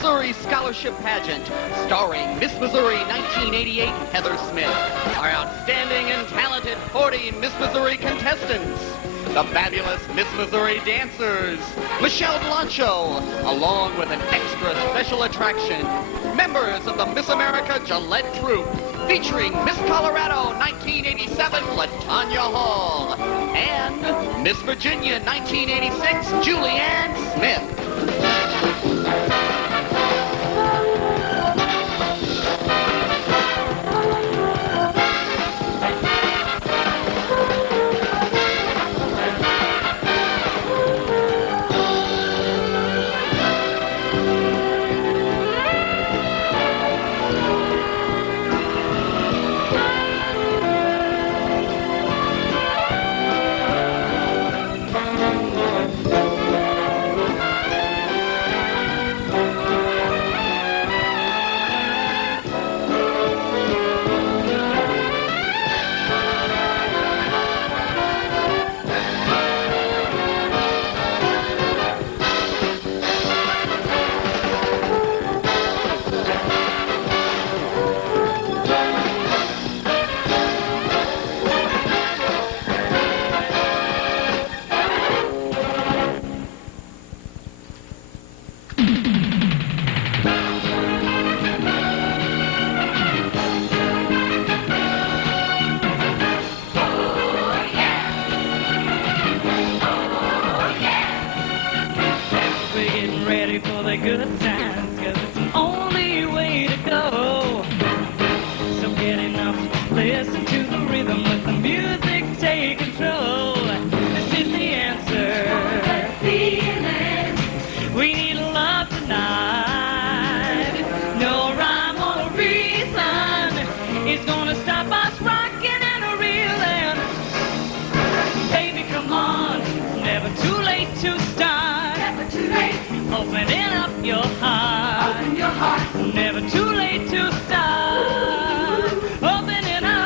Missouri Scholarship Pageant, starring Miss Missouri 1988 Heather Smith, our outstanding and talented 40 Miss Missouri contestants, the fabulous Miss Missouri dancers, Michelle Blancho, along with an extra special attraction, members of the Miss America Gillette Troupe, featuring Miss Colorado 1987 LaTanya Hall, and Miss Virginia 1986 Julianne Smith. For the good times, 'cause it's the only way to go. So get enough, listen to the rhythm, let the music take control. This is the answer. Feeling. We need love tonight. No rhyme or reason is gonna stop us rocking and reeling. Baby, come on, never too late to start. Never too late. Opening up your heart. Open your heart. Never too late to start. Open it up.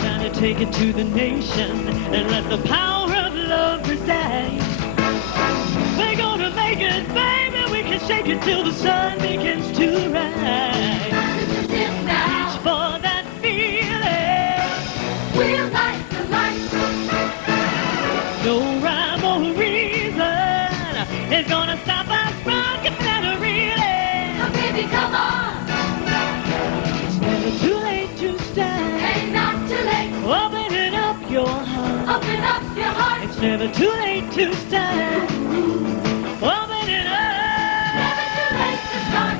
Time to take it to the nation and let the power of love reside. We're gonna make it, baby. We can shake it till the sun begins to rise. Reach for that feeling. We'll light the light. No rhyme or reason is gonna stop us rocking and reeling. So baby, come on. It's never too late to start. Ain't not too late. Open up your heart. Open up your heart. It's never too late to start. Open it up. Never too late to start.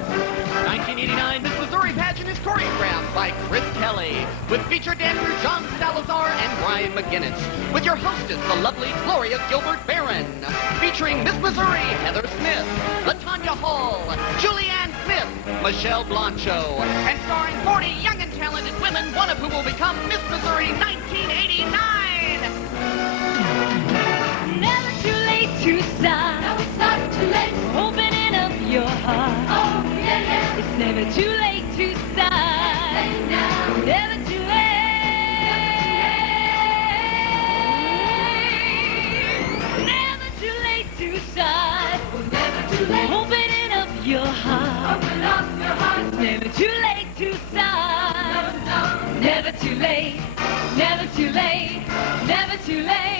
1989 Miss Missouri Pageant is choreographed by Chris Kelly, with featured dancers John Salazar and Brian McGinnis, with your hostess, the lovely Gloria Gilbert-Barron, featuring Miss Missouri Heather Smith, LaTanya Hall, Julianne Smith, Michelle Blancho, and starring 40 young and talented women, one of whom will become Miss Missouri 1989. Never too late to start. No, it's not too late. Opening up your heart. Oh, yeah, yeah. It's never too late to start. Say now. Never too late. Never too late to start. Oh, never too late. Opening up your heart. Open up your heart. It's never too late to start. No, no. Never too late. Never too late. Never too late.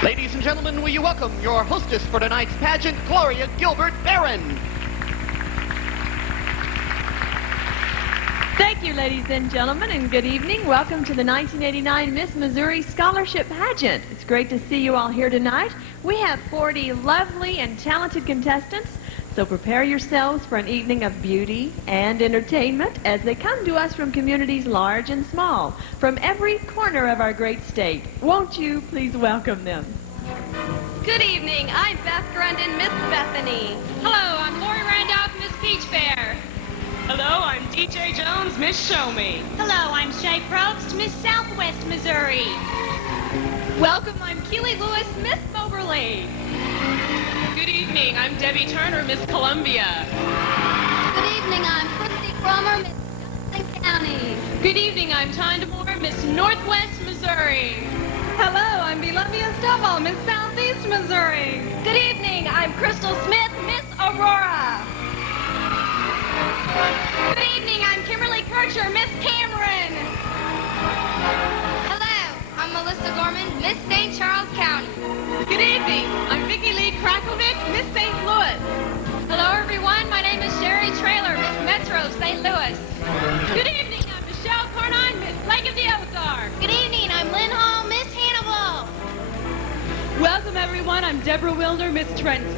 Ladies and gentlemen, will you welcome your hostess for tonight's pageant, Gloria Gilbert-Barron. Thank you, ladies and gentlemen, and good evening. Welcome to the 1989 Miss Missouri Scholarship Pageant. It's great to see you all here tonight. We have 40 lovely and talented contestants, so prepare yourselves for an evening of beauty and entertainment as they come to us from communities large and small, from every corner of our great state. Won't you please welcome them? Good evening. I'm Beth Grundon, Miss Bethany. Hello, I'm Lori Randolph, Miss Peach Fair. Hello, I'm DJ Jones, Miss Show Me. Hello, I'm Shay Probst, Miss Southwest Missouri. Welcome, I'm Keely Lewis, Miss Moberly. Good evening, I'm Debbie Turner, Miss Columbia. Good evening, I'm Christy Cromer, Miss Johnson County. Good evening, I'm Tonda Moore, Miss Northwest Missouri. Hello, I'm Belovia Stovall, Miss Southeast Missouri. Good evening, I'm Crystal Smith, Miss Aurora. Good evening, I'm Kimberly Kircher, Miss Cameron. Hello, I'm Melissa Gorman, Miss St. Charles County. Good evening, I'm Vicki Lee Krakovic, Miss St. Louis. Hello, everyone. My name is Sherry Trailer, Miss Metro, St. Louis. Good evening, I'm Michelle Carnine, Miss Lake of the Ozarks. Good evening. I'm Lynn Hall, Miss Hannibal. Welcome, everyone, I'm Deborah Wilder, Miss Trenton.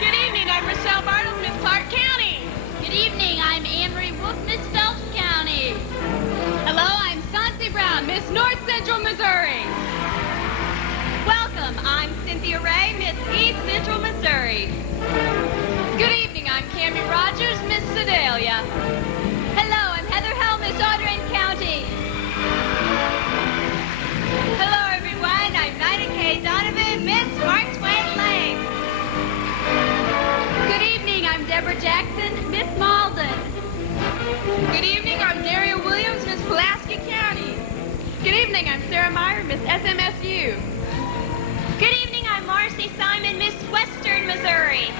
Good evening, I'm Rochelle Bartles, Miss Clark County. Good evening. I'm Anne Marie Wolf, Miss Phelps County. Hello, I'm Sansi Brown, Miss North Central Missouri. Welcome. I'm Cynthia Ray, Miss East Central Missouri. Good evening, I'm Cammie Rogers, Miss Sedalia. Hello, I'm Heather Hell, Miss Audrain County. Hello, everyone. I'm Nida K. Donovan, Miss Mark Twain Lake. Good evening. I'm Deborah Jackson, Miss Malden. Good evening, I'm Daria Williams, Miss Pulaski County. Good evening, I'm Sarah Meyer, Miss SMSU. Good evening. I'm Marcy Simon, Miss Western Missouri.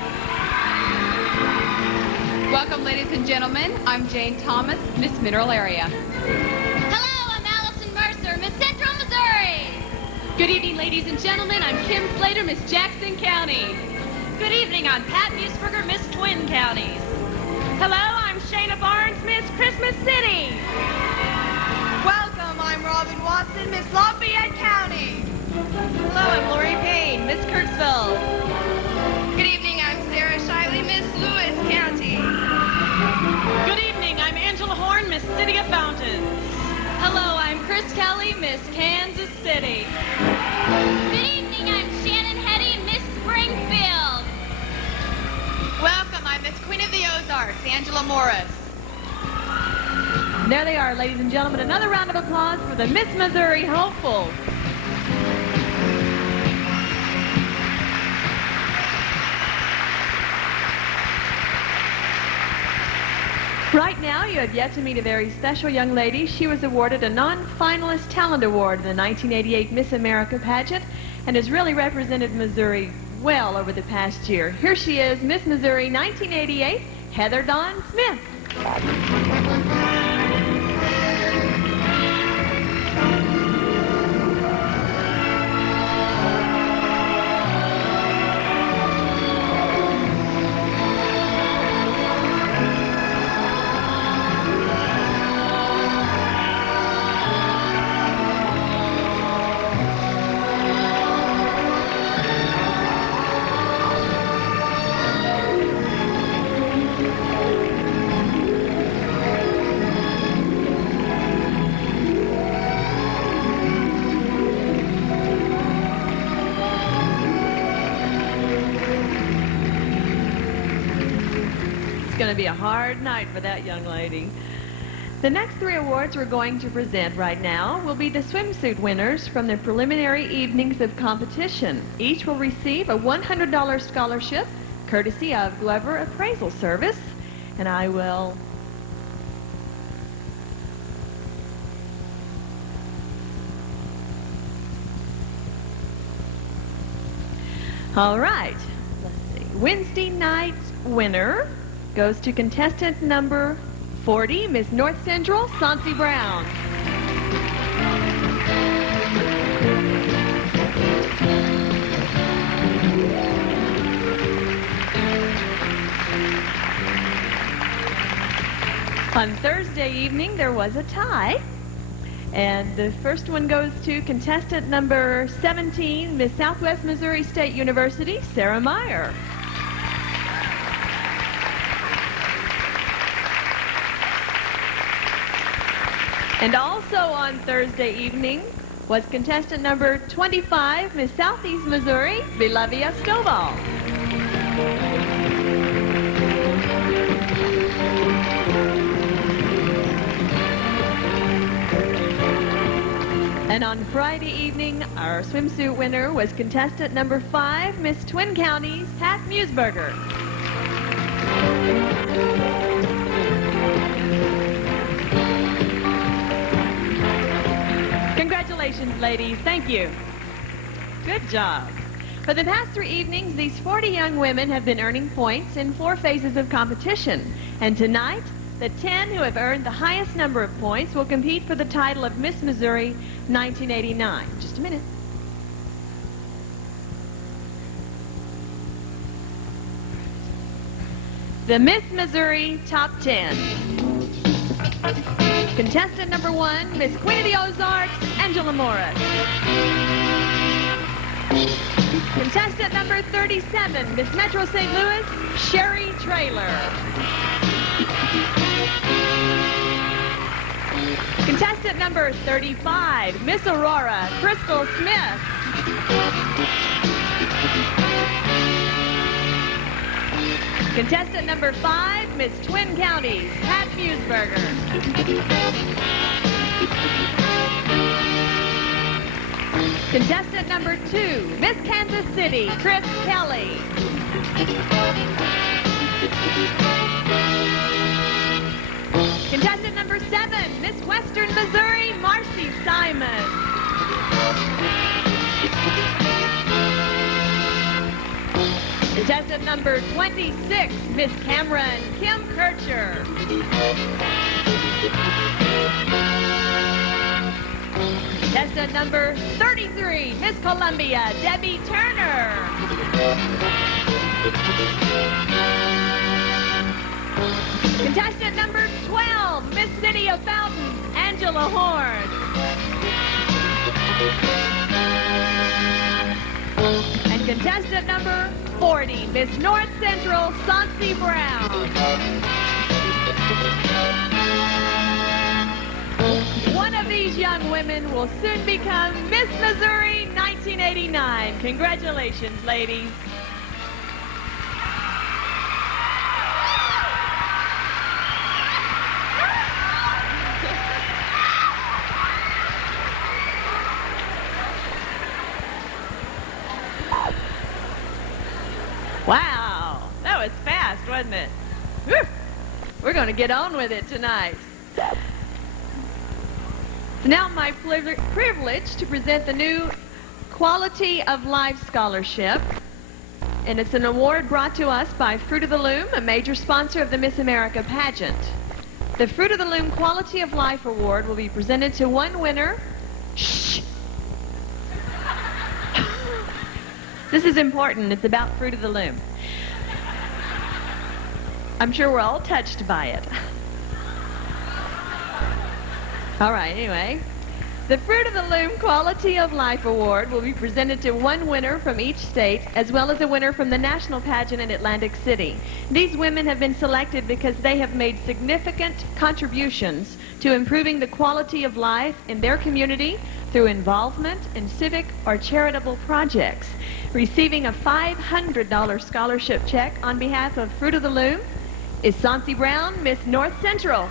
Welcome, ladies and gentlemen. I'm Jane Thomas, Miss Mineral Area. Hello, I'm Allison Mercer, Miss Central Missouri. Good evening, ladies and gentlemen. I'm Kim Slater, Miss Jackson County. Good evening. I'm Pat Musburger, Miss Twin Counties. Hello, I'm Shayna Barnes, Miss Christmas City. Welcome, I'm Robin Watson, Miss Lafayette County. Hello, I'm Lori Payne, Miss Kirksville. Good evening, I'm Sarah Shiley, Miss Lewis County. Good evening, I'm Angela Horn, Miss City of Fountains. Hello, I'm Chris Kelly, Miss Kansas City. Good evening. I'm Shannon Hetty, Miss Springfield. Welcome, I'm Miss Queen of the Ozarks, Angela Morris. There they are, ladies and gentlemen. Another round of applause for the Miss Missouri hopefuls. Right now, you have yet to meet a very special young lady. She was awarded a non-finalist talent award in the 1988 Miss America pageant and has really represented Missouri well over the past year. Here she is, Miss Missouri 1988, Heather Dawn Smith. It's going to be a hard night for that young lady. The next three awards we're going to present right now will be the swimsuit winners from the preliminary evenings of competition. Each will receive a $100 scholarship courtesy of Glover Appraisal Service. And I will all right, let's see. Wednesday night's winner goes to contestant number 40, Miss North Central, Sansi Brown. On Thursday evening, there was a tie. And the first one goes to contestant number 17, Miss Southwest Missouri State University, Sarah Meyer. And also on Thursday evening was contestant number 25, Miss Southeast Missouri, Belovia Stovall. And on Friday evening, our swimsuit winner was contestant number 5, Miss Twin Counties, Pat Musburger. Congratulations, ladies. Thank you. Good job. For the past 3 evenings, these 40 young women have been earning points in 4 phases of competition. And tonight, the 10 who have earned the highest number of points will compete for the title of Miss Missouri 1989. Just a minute. The Miss Missouri Top 10. Contestant number 1, Miss Queen of the Ozarks, Angela Morris. Contestant number 37, Miss Metro St. Louis, Sherry Traylor. Contestant number 35, Miss Aurora, Crystal Smith. Contestant number 5, Miss Twin Counties, Pat Musburger. Contestant number 2, Miss Kansas City, Chris Kelly. Contestant number 7, Miss Western Missouri, Marcy Simon. Contestant number 26, Miss Cameron, Kim Kircher. Contestant number 33, Miss Columbia, Debbie Turner. Contestant number 12, Miss City of Fountain, Angela Horn. And contestant number 40, Miss North Central, Saucy Brown. One of these young women will soon become Miss Missouri 1989. Congratulations, ladies. Wow, that was fast, wasn't it? Whew. We're going to get on with it tonight. It's now my privilege to present the new Quality of Life Scholarship. And it's an award brought to us by Fruit of the Loom, a major sponsor of the Miss America pageant. The Fruit of the Loom Quality of Life Award will be presented to one winner. Shh! This is important. It's about Fruit of the Loom. I'm sure we're all touched by it. All right, anyway. The Fruit of the Loom Quality of Life Award will be presented to one winner from each state, as well as a winner from the national pageant in Atlantic City. These women have been selected because they have made significant contributions to improving the quality of life in their community through involvement in civic or charitable projects. Receiving a $500 scholarship check on behalf of Fruit of the Loom is Saucy Brown, Miss North Central.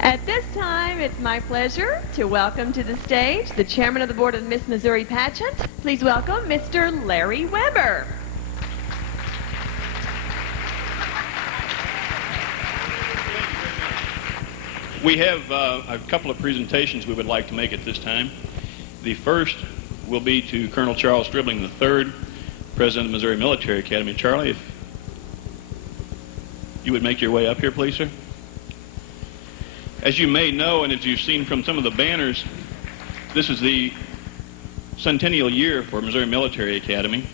At this time, it's my pleasure to welcome to the stage the chairman of the board of Miss Missouri Pageant. Please welcome Mr. Larry Weber. We have a couple of presentations we would like to make at this time. The first will be to Colonel Charles Stribling III, President of the Missouri Military Academy. Charlie, if you would make your way up here, please, sir. As you may know, and as you've seen from some of the banners, this is the centennial year for Missouri Military Academy.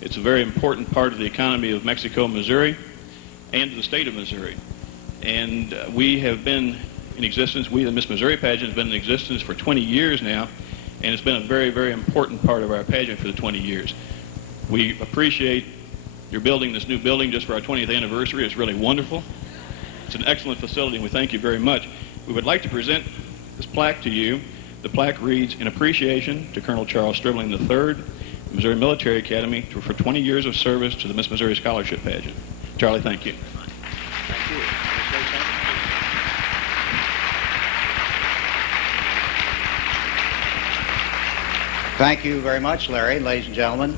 It's a very important part of the economy of Mexico, Missouri, and the state of Missouri. And we have been in existence, we, the Miss Missouri pageant, has been in existence for 20 years now, and it's been a very, very important part of our pageant for the 20 years. We appreciate your building this new building just for our 20th anniversary. It's really wonderful. It's an excellent facility, and we thank you very much. We would like to present this plaque to you The plaque reads, "In appreciation to Colonel Charles Stribling III, Missouri Military Academy, for 20 years of service to the Miss Missouri Scholarship Pageant." Charlie, thank you. Thank you. Thank you very much, Larry. Ladies and gentlemen,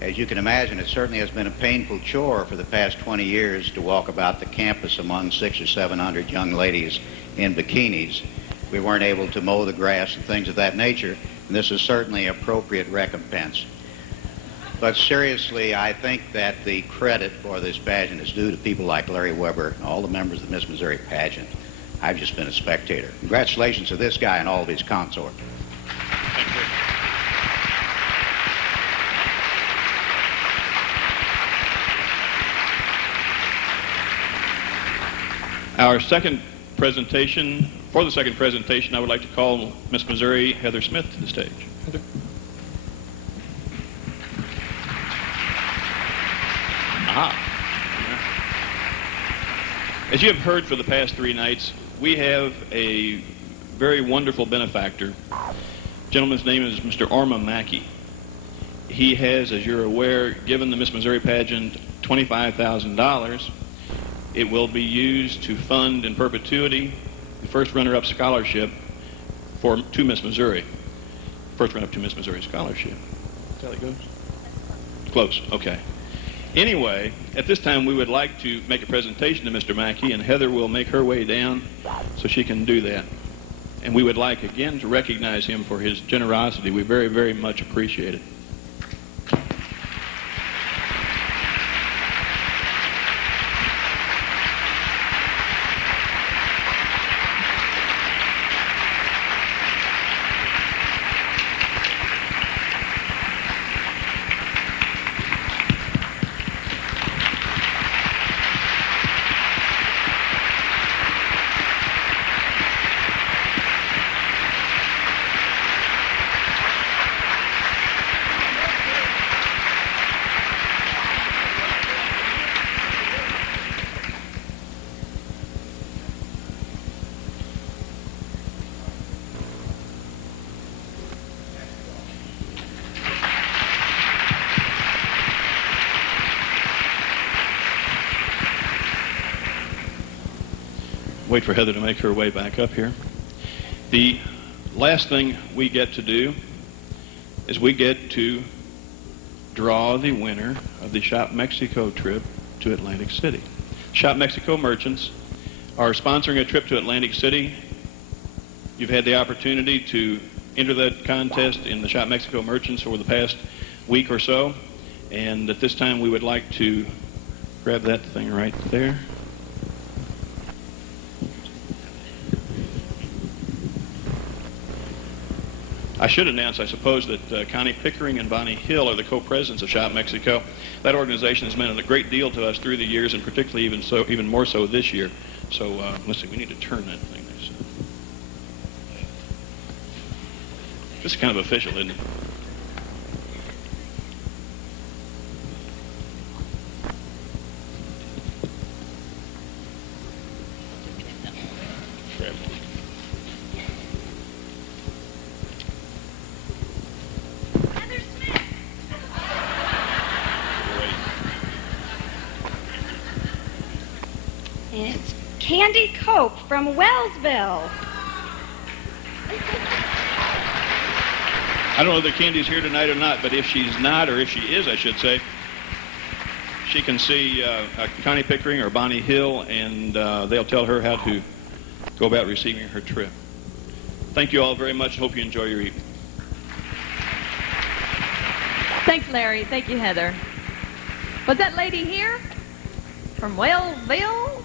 as you can imagine, it certainly has been a painful chore for the past 20 years to walk about the campus among 600 or 700 young ladies in bikinis. We weren't able to mow the grass and things of that nature, and this is certainly appropriate recompense. But seriously, I think that the credit for this pageant is due to people like Larry Weber and all the members of the Miss Missouri pageant. I've just been a spectator. Congratulations to this guy and all of his consorts. Thank you. For the second presentation, I would like to call Miss Missouri Heather Smith to the stage. Heather. Aha. As you have heard for the past 3 nights, we have a very wonderful benefactor. The gentleman's name is Mr. Orma Mackey. He has, as you're aware, given the Miss Missouri pageant $25,000. It will be used to fund in perpetuity the first runner-up scholarship to Miss Missouri. First runner-up to Miss Missouri scholarship. Is that how it goes? Close. Okay. Anyway, at this time we would like to make a presentation to Mr. Mackey, and Heather will make her way down so she can do that. And we would like again to recognize him for his generosity. We very, very much appreciate it. Wait for Heather to make her way back up here. The last thing we get to do is we get to draw the winner of the Shop Mexico trip to Atlantic City. Shop Mexico merchants are sponsoring a trip to Atlantic City. You've had the opportunity to enter that contest in the Shop Mexico merchants over the past week or so, and at this time we would like to grab that thing right there. I should announce, I suppose, that Connie Pickering and Bonnie Hill are the co-presidents of Shop Mexico. That organization has meant a great deal to us through the years, and particularly even more so this year. So let's see, we need to turn that thing. This is kind of official, isn't it? It's Candy Cope from Wellsville. I don't know if Candy's here tonight or not, but if she's not, or if she is, I should say, she can see Connie Pickering or Bonnie Hill, and they'll tell her how to go about receiving her trip. Thank you all very much. Hope you enjoy your evening. Thanks, Larry. Thank you, Heather. Was that lady here? From Wellsville?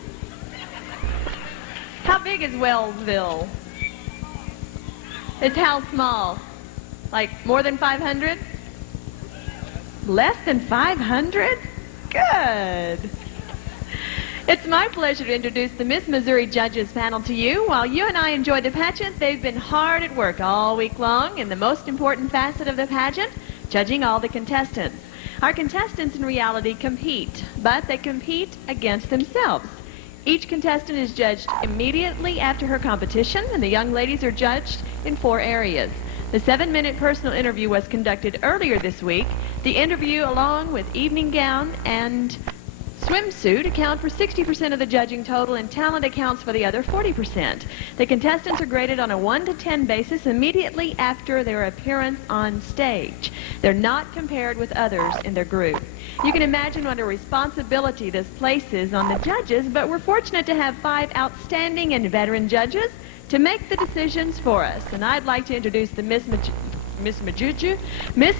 How big is Wellsville? It's how small? Like more than 500? Less than 500? Good. It's my pleasure to introduce the Miss Missouri Judges panel to you. While you and I enjoy the pageant, they've been hard at work all week long in the most important facet of the pageant, judging all the contestants. Our contestants in reality compete, but they compete against themselves. Each contestant is judged immediately after her competition, and the young ladies are judged in 4 areas. The 7-minute personal interview was conducted earlier this week. The interview, along with evening gown and swimsuit, account for 60% of the judging total, and talent accounts for the other 40%. The contestants are graded on a 1 to 10 basis immediately after their appearance on stage. They're not compared with others in their group. You can imagine what a responsibility this places on the judges, but we're fortunate to have 5 outstanding and veteran judges to make the decisions for us. And I'd like to introduce the Miss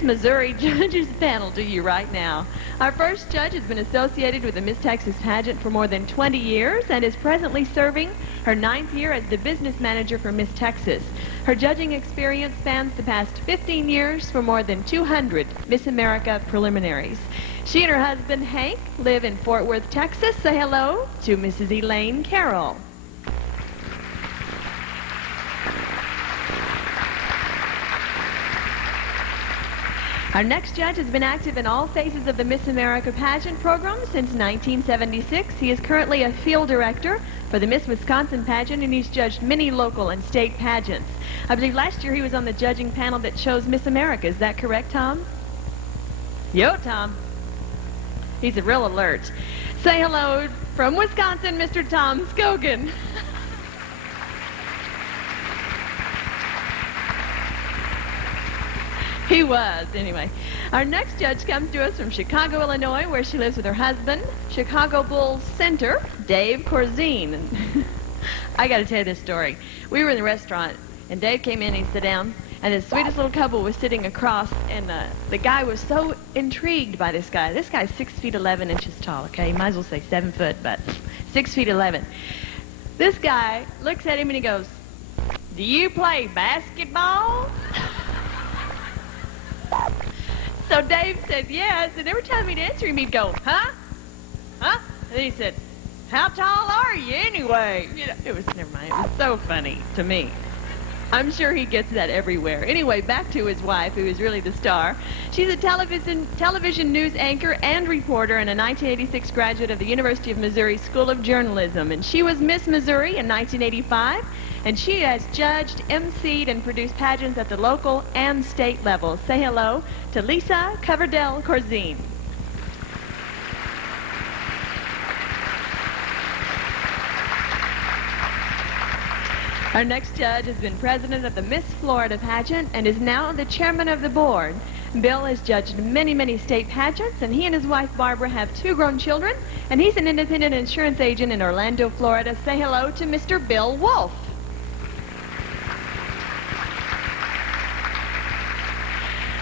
Missouri Judges panel to you right now. Our first judge has been associated with the Miss Texas pageant for more than 20 years and is presently serving her 9th year as the business manager for Miss Texas. Her judging experience spans the past 15 years for more than 200 Miss America preliminaries. She and her husband, Hank, live in Fort Worth, Texas. Say hello to Mrs. Elaine Carroll. Our next judge has been active in all phases of the Miss America pageant program since 1976. He is currently a field director for the Miss Wisconsin pageant, and he's judged many local and state pageants. I believe last year he was on the judging panel that chose Miss America. Is that correct, Tom? Yo, Tom. He's a real alert. Say hello from Wisconsin, Mr. Tom Scogan. He was, anyway. Our next judge comes to us from Chicago, Illinois, where she lives with her husband, Chicago Bulls center, Dave Corzine. I got to tell you this story. We were in the restaurant, and Dave came in and he sat down, and the sweetest little couple was sitting across, and the guy was so intrigued by this guy. This guy's 6 feet 11 inches tall, okay? You might as well say 7 foot, but 6 feet 11. This guy looks at him and he goes, "Do you play basketball?" So Dave said yes, and every time he'd answer him, he'd go, "Huh? Huh?" And then he said, "How tall are you anyway?" You know, never mind, it was so funny to me. I'm sure he gets that everywhere. Anyway, back to his wife, who is really the star. She's a television news anchor and reporter, and a 1986 graduate of the University of Missouri School of Journalism. And she was Miss Missouri in 1985, and she has judged, emceed, and produced pageants at the local and state level. Say hello to Lisa Coverdell Corzine. Our next judge has been president of the Miss Florida pageant and is now the chairman of the board. Bill has judged many, many state pageants, and he and his wife Barbara have 2 grown children, and he's an independent insurance agent in Orlando, Florida. Say hello to Mr. Bill Wolf.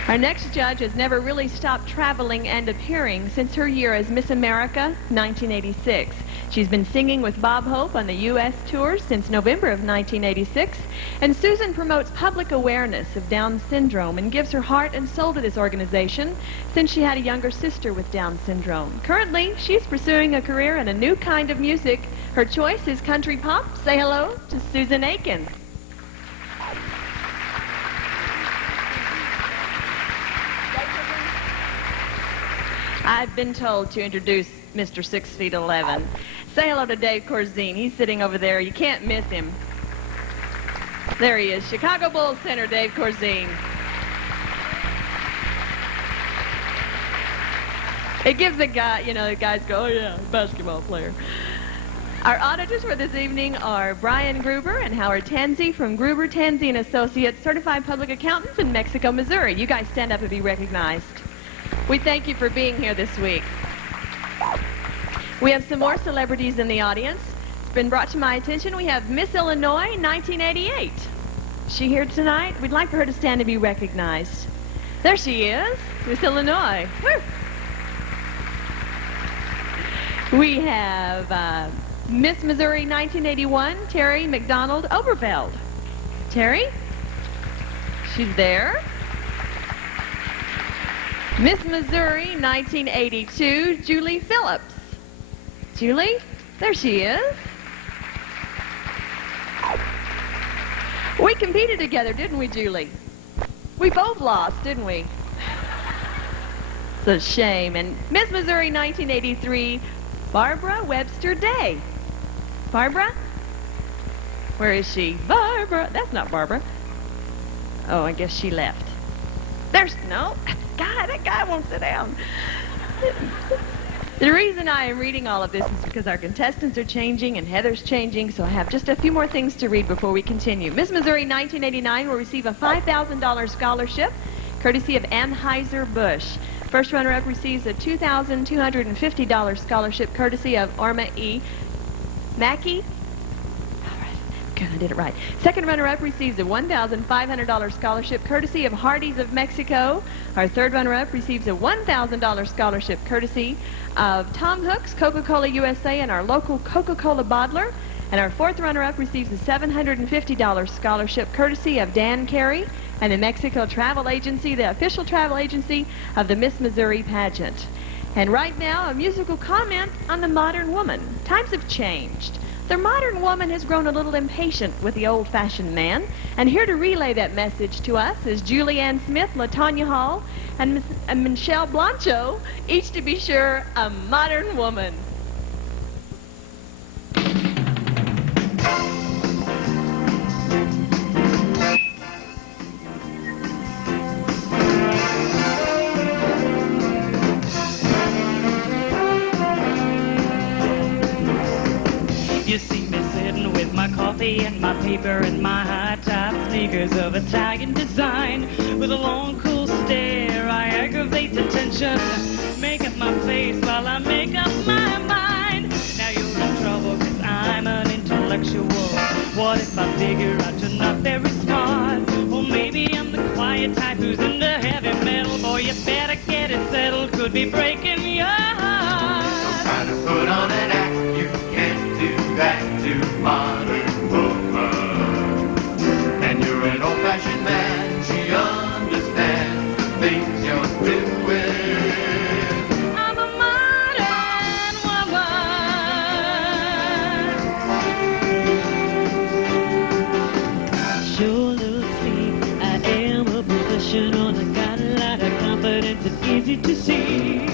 Our next judge has never really stopped traveling and appearing since her year as Miss America 1986. She's been singing with Bob Hope on the U.S. tour since November of 1986, and Susan promotes public awareness of Down syndrome and gives her heart and soul to this organization since she had a younger sister with Down syndrome. Currently, she's pursuing a career in a new kind of music. Her choice is country pop. Say hello to Susan Aiken. I've been told to introduce Mr. 6 feet 11. Say hello to Dave Corzine. He's sitting over there. You can't miss him. There he is. Chicago Bulls center, Dave Corzine. It gives the guy, the guys go, "Oh yeah, basketball player." Our auditors for this evening are Brian Gruber and Howard Tansey from Gruber, Tansey & Associates, Certified Public Accountants in Mexico, Missouri. You guys stand up and be recognized. We thank you for being here this week. We have some more celebrities in the audience. It's been brought to my attention. We have Miss Illinois 1988. Is she here tonight? We'd like for her to stand and be recognized. There she is, Miss Illinois. Woo. We have Miss Missouri 1981, Terry McDonald Oberfeld. Terry? She's there. Miss Missouri 1982, Julie Phillips. Julie? There she is. We competed together, didn't we, Julie? We both lost, didn't we? It's a shame. And Miss Missouri 1983, Barbara Webster Day. Barbara? Where is she? Barbara. That's not Barbara. Oh, I guess she left. There's no. God, that guy won't sit down. The reason I am reading all of this is because our contestants are changing and Heather's changing, so I have just a few more things to read before we continue. Miss Missouri 1989 will receive a $5,000 scholarship courtesy of Anheuser-Busch. First runner-up receives a $2,250 scholarship courtesy of Orma E. Mackey. All right. Good, I did it right. Second runner-up receives a $1,500 scholarship courtesy of Hardee's of Mexico. Our third runner-up receives a $1,000 scholarship courtesy of Tom Hooks, Coca-Cola USA, and our local Coca-Cola bottler. And our fourth runner-up receives a $750 scholarship courtesy of Dan Carey and the Mexico Travel Agency, the official travel agency of the Miss Missouri pageant. And right now, a musical comment on the modern woman. Times have changed. The modern woman has grown a little impatient with the old-fashioned man. And here to relay that message to us is Julianne Smith, LaTonya Hall, and Michelle Blancho, each to be sure a modern woman. You see me sitting with my coffee and my paper and my high-top sneakers of Italian design. With a long, cool stare, I aggravate the tension. Make up my face while I make up my mind. Now you're in trouble 'cause I'm an intellectual. What if I figure out you're not very smart? Or maybe I'm the quiet type who's into heavy metal. Boy, you better get it settled, could be breaking your heart. Trying to put on an act, you can't do that to modern woman. And you're an old-fashioned man, she understands the things you're doing. I'm a modern woman. Sure looks like I am a professional. I got a lot of confidence, it's easy to see.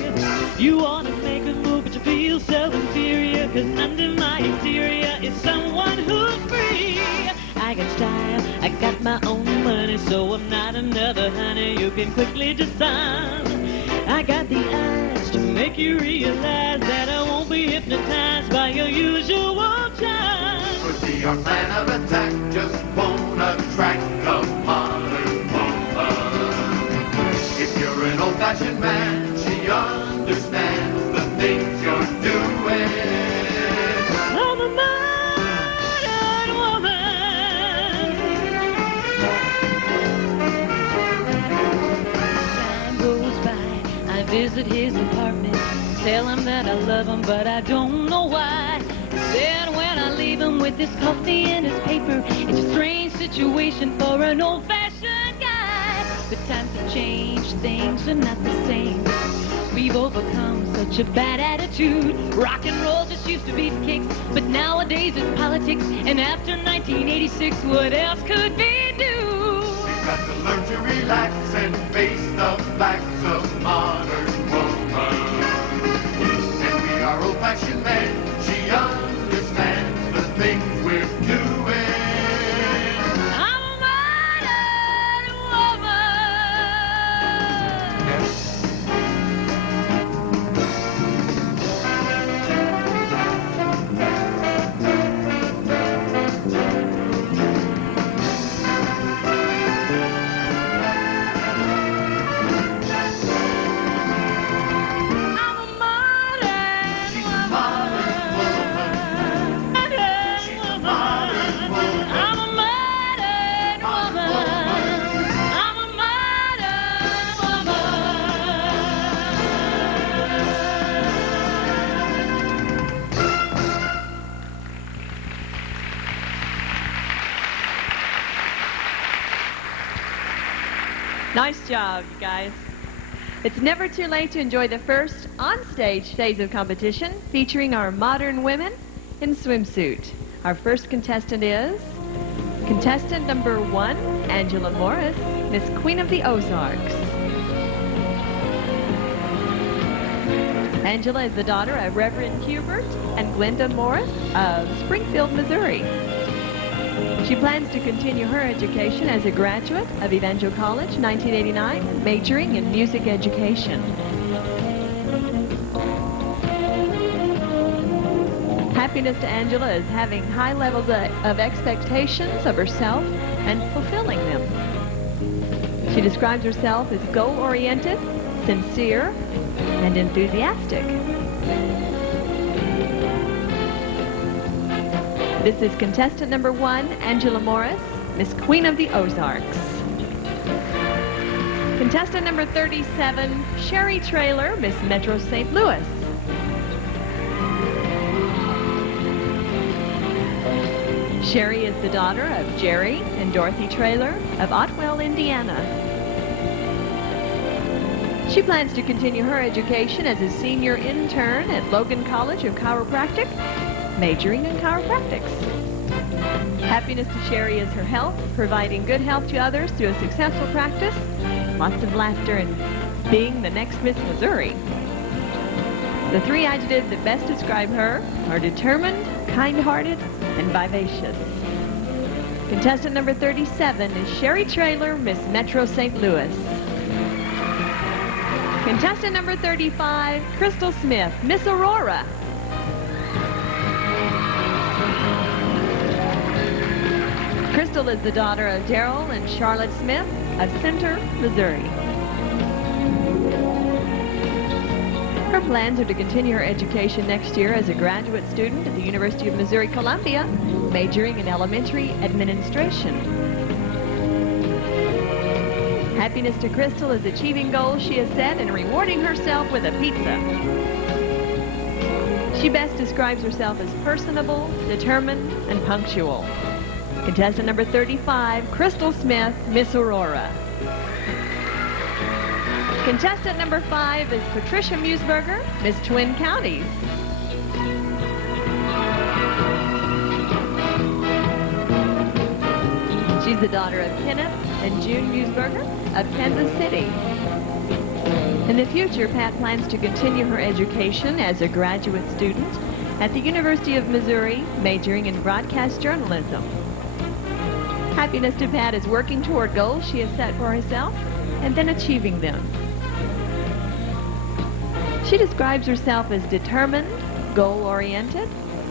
You wanna make a move, but you feel so inferior, 'cause under my exterior is someone who's free. I got style, I got my own money, so I'm not another honey you can quickly disarm. I got the eyes to make you realize that I won't be hypnotized by your usual charm. Could see our plan of attack just won't attract a modern woman. If you're an old-fashioned man, she understands the things you're doing. I'm a modern woman. Time goes by, I visit his apartment, tell him that I love him, but I don't know why. Then when I leave him with his coffee and his paper, it's a strange situation for an old-fashioned guy. But times have changed, things are not the same. We've overcome such a bad attitude. Rock and roll just used to be kicks, but nowadays it's politics. And after 1986, what else could we do? We've got to learn to relax and face the facts of modern woman. And we are old-fashioned men, she understands the things we're doing. I'm a modern woman. Nice job, you guys. It's never too late to enjoy the first on-stage phase of competition featuring our modern women in swimsuit. Our first contestant is contestant number 1, Angela Morris, Miss Queen of the Ozarks. Angela is the daughter of Reverend Hubert and Glenda Morris of Springfield, Missouri. She plans to continue her education as a graduate of Evangel College, 1989, majoring in music education. Happiness to Angela is having high levels of expectations of herself and fulfilling them. She describes herself as goal-oriented, sincere, and enthusiastic. This is contestant number 1, Angela Morris, Miss Queen of the Ozarks. Contestant number 37, Sherry Traylor, Miss Metro St. Louis. Sherry is the daughter of Jerry and Dorothy Traylor of Otwell, Indiana. She plans to continue her education as a senior intern at Logan College of Chiropractic, majoring in chiropractics. Happiness to Sherry is her health, providing good health to others through a successful practice, lots of laughter, and being the next Miss Missouri. The 3 adjectives that best describe her are determined, kind-hearted, and vivacious. Contestant number 37 is Sherry Traylor, Miss Metro St. Louis. Contestant number 35, Crystal Smith, Miss Aurora. Crystal is the daughter of Darrell and Charlotte Smith of Center, Missouri. Her plans are to continue her education next year as a graduate student at the University of Missouri-Columbia, majoring in elementary administration. Happiness to Crystal is achieving goals she has set and rewarding herself with a pizza. She best describes herself as personable, determined, and punctual. Contestant number 35, Crystal Smith, Miss Aurora. Contestant number 5 is Patricia Musburger, Miss Twin Counties. She's the daughter of Kenneth and June Musburger of Kansas City. In the future, Pat plans to continue her education as a graduate student at the University of Missouri, majoring in broadcast journalism. Happiness to Pat is working toward goals she has set for herself and then achieving them. She describes herself as determined, goal-oriented,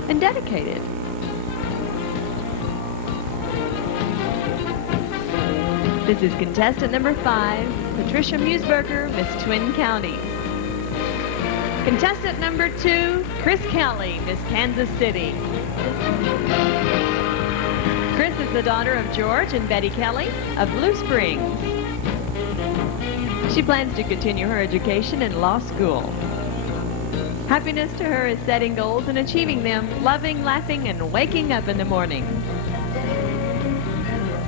and dedicated. This is contestant number 5, Patricia Musburger, Miss Twin Counties. Contestant number 2, Chris Kelly, Miss Kansas City. Chris is the daughter of George and Betty Kelly of Blue Springs. She plans to continue her education in law school. Happiness to her is setting goals and achieving them, loving, laughing, and waking up in the morning.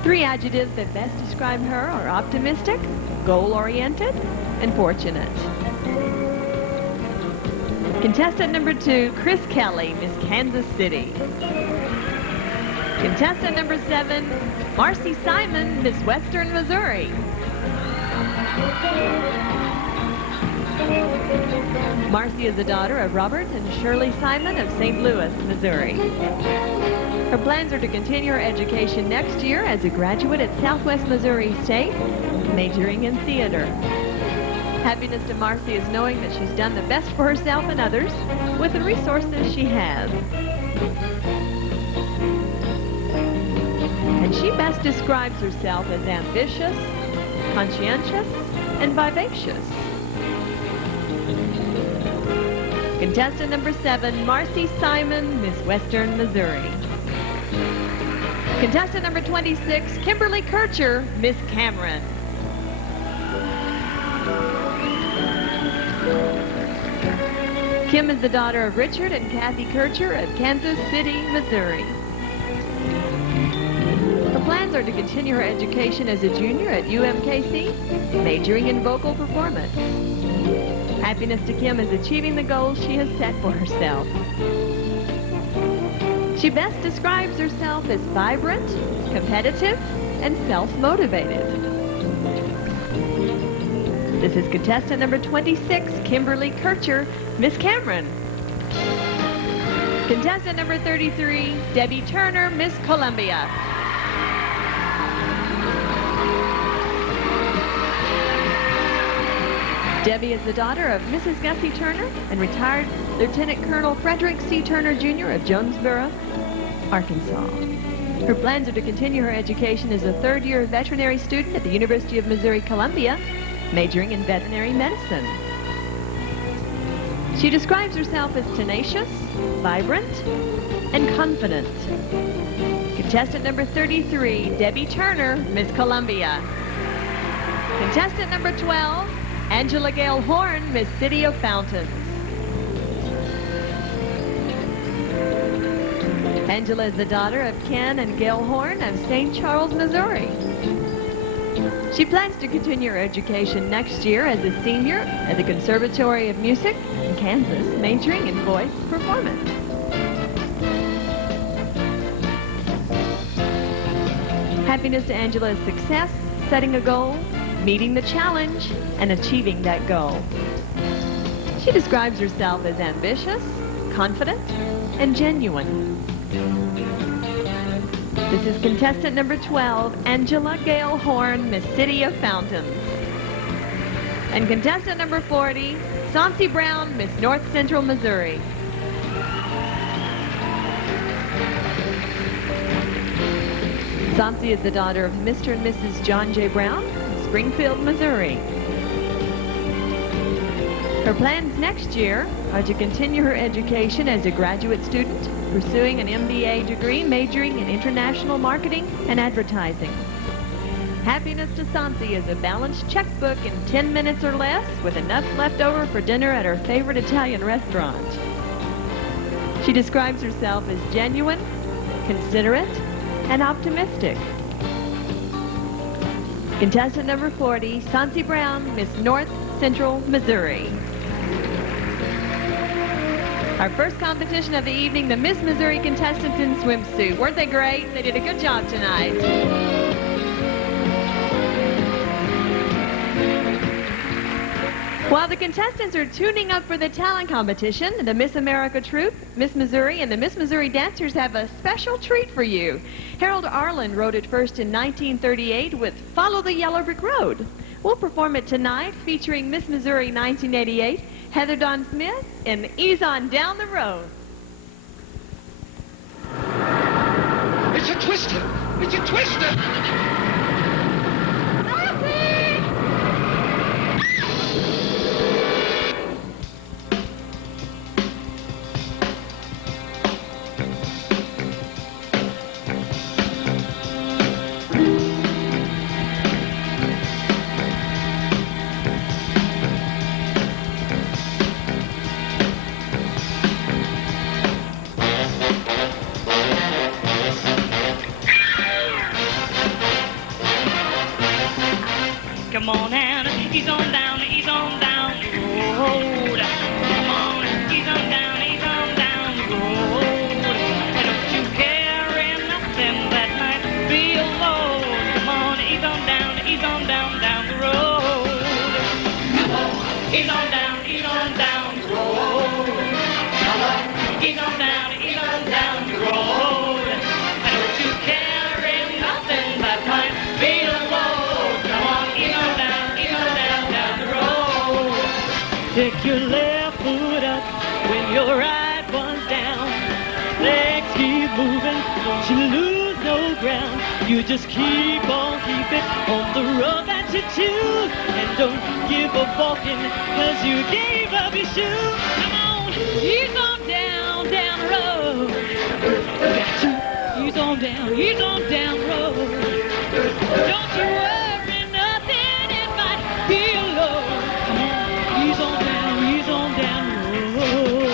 3 adjectives that best describe her are optimistic, goal-oriented, and fortunate. Contestant number 2, Chris Kelly, Miss Kansas City. Contestant number 7, Marcy Simon, Miss Western Missouri. Marcy is the daughter of Robert and Shirley Simon of St. Louis, Missouri. Her plans are to continue her education next year as a graduate at Southwest Missouri State, majoring in theater. Happiness to Marcy is knowing that she's done the best for herself and others with the resources she has. And she best describes herself as ambitious, conscientious, and vivacious. Contestant number 7, Marcy Simon, Miss Western Missouri. Contestant number 26, Kimberly Kircher, Miss Cameron. Kim is the daughter of Richard and Kathy Kircher of Kansas City, Missouri. Her plans are to continue her education as a junior at UMKC, majoring in vocal performance. Happiness to Kim is achieving the goals she has set for herself. She best describes herself as vibrant, competitive, and self-motivated. This is contestant number 26, Kimberly Kircher, Miss Cameron. Contestant number 33, Debbie Turner, Miss Columbia. Debbie is the daughter of Mrs. Gussie Turner and retired Lieutenant Colonel Frederick C. Turner, Jr. of Jonesboro, Arkansas. Her plans are to continue her education as a third-year veterinary student at the University of Missouri-Columbia, majoring in veterinary medicine. She describes herself as tenacious, vibrant, and confident. Contestant number 33, Debbie Turner, Miss Columbia. Contestant number 12, Angela Gale Horn, Miss City of Fountains. Angela is the daughter of Ken and Gail Horn of St. Charles, Missouri. She plans to continue her education next year as a senior at the Conservatory of Music in Kansas, majoring in voice performance. Happiness to Angela's success, setting a goal, meeting the challenge, and achieving that goal. She describes herself as ambitious, confident, and genuine. This is contestant number 12, Angela Gale Horn, Miss City of Fountains. And contestant number 40, Saucy Brown, Miss North Central Missouri. Saucy is the daughter of Mr. and Mrs. John J. Brown, Springfield, Missouri. Her plans next year are to continue her education as a graduate student, pursuing an MBA degree majoring in international marketing and advertising. Happiness to Saucy is a balanced checkbook in 10 minutes or less with enough left over for dinner at her favorite Italian restaurant. She describes herself as genuine, considerate, and optimistic. Contestant number 40, Saucy Brown, Miss North Central Missouri. Our first competition of the evening, the Miss Missouri contestants in swimsuit. Weren't they great? They did a good job tonight. While the contestants are tuning up for the talent competition, the Miss America troupe, Miss Missouri, and the Miss Missouri dancers have a special treat for you. Harold Arlen wrote it first in 1938 with Follow the Yellow Brick Road. We'll perform it tonight featuring Miss Missouri 1988, Heather Dawn Smith, and Ease On Down the Road. It's a twister! It's a twister! Come on and ease on down the road. Come on, ease on down the road. And don't you carry nothing that might be a load. Come on, ease on down the road. Come on, ease on down the road. Come on, ease on down the road. And don't you carry nothing that might be a load. Come on, ease on down the road. Stick your left foot up when your right one's down. Legs keep moving, don't you lose no ground. You just keep on keeping on the road that you choose. And don't give up walking, cause you gave up your shoes. Come on, ease on down the road. Ease on down the road. Don't you worry nothing, it might be a load. Come on, ease on down the road.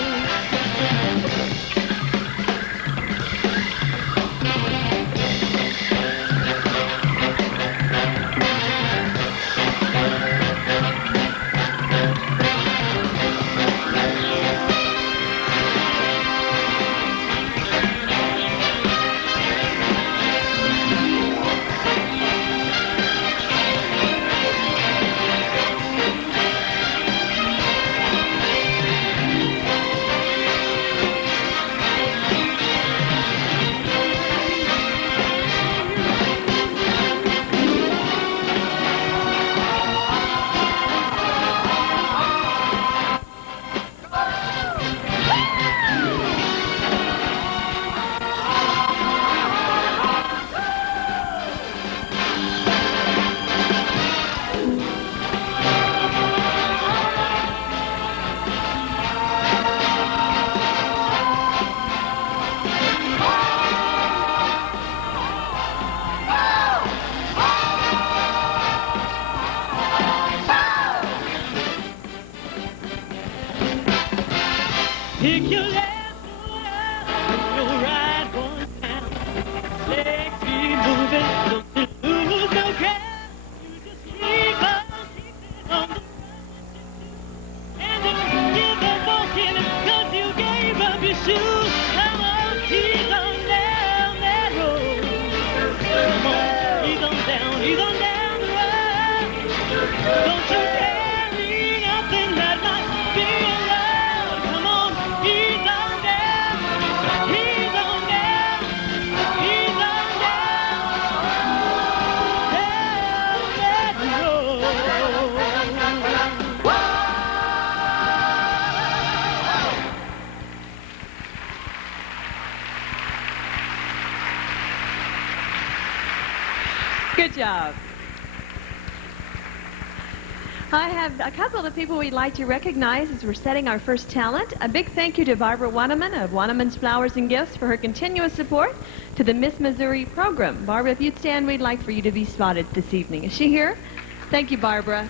Take your left one up, your right one down. Legs keep moving, don't you lose no ground. You just keep on the and then give up walking, 'cause you gave up your shoes. Come on, keep on down that road. Come on, he's on down the road. Don't you carry nothing that might be allowed. Come on, he's on down, he's on down, he's on down that road. Good job. I have a couple of people we'd like to recognize as we're setting our first talent. A big thank you to Barbara Waneman of Waneman's Flowers and Gifts for her continuous support to the Miss Missouri program. Barbara, if you'd stand, we'd like for you to be spotted this evening. Is she here? Thank you, Barbara.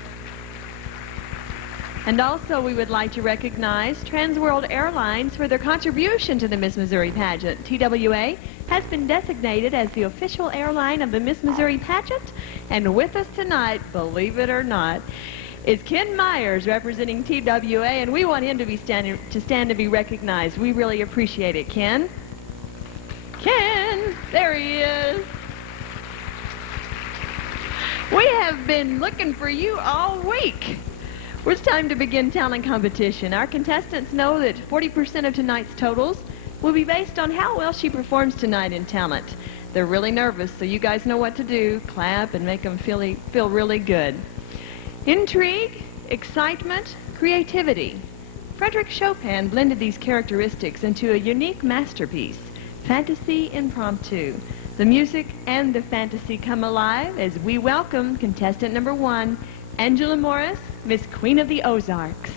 And also we would like to recognize Trans World Airlines for their contribution to the Miss Missouri pageant. TWA has been designated as the official airline of the Miss Missouri pageant. And with us tonight, believe it or not, is Ken Myers representing TWA, and we want him to stand to be recognized. We really appreciate it, Ken. Ken, there he is. We have been looking for you all week. Well, it's time to begin talent competition. Our contestants know that 40% of tonight's totals will be based on how well she performs tonight in talent. They're really nervous, so you guys know what to do. Clap and make them feel really good. Intrigue, excitement, creativity. Frederick Chopin blended these characteristics into a unique masterpiece, Fantasy Impromptu. The music and the fantasy come alive as we welcome contestant number 1, Angela Morris, Miss Queen of the Ozarks.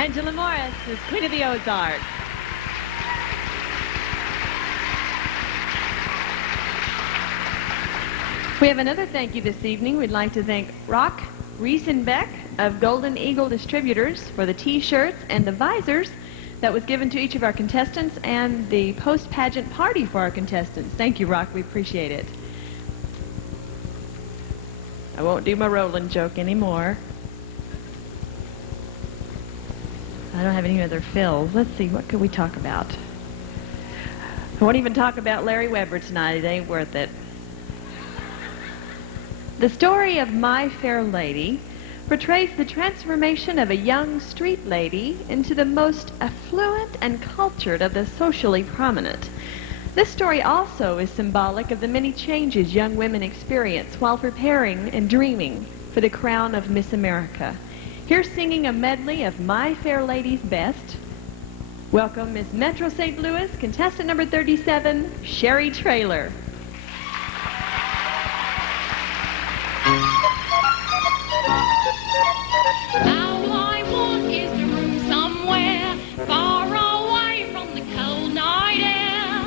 Angela Morris is Queen of the Ozarks. We have another thank you this evening. We'd like to thank Rock Riesenbeck of Golden Eagle Distributors for the T-shirts and the visors that was given to each of our contestants and the post-pageant party for our contestants. Thank you, Rock. We appreciate it. I won't do my Roland joke anymore. I don't have any other fills. Let's see, what could we talk about? I won't even talk about Larry Weber tonight. It ain't worth it. The story of My Fair Lady portrays the transformation of a young street lady into the most affluent and cultured of the socially prominent. This story also is symbolic of the many changes young women experience while preparing and dreaming for the crown of Miss America. Here singing a medley of My Fair Lady's best, welcome Miss Metro St. Louis, contestant number 37, Sherry Traylor. All I want is a room somewhere far away from the cold night air,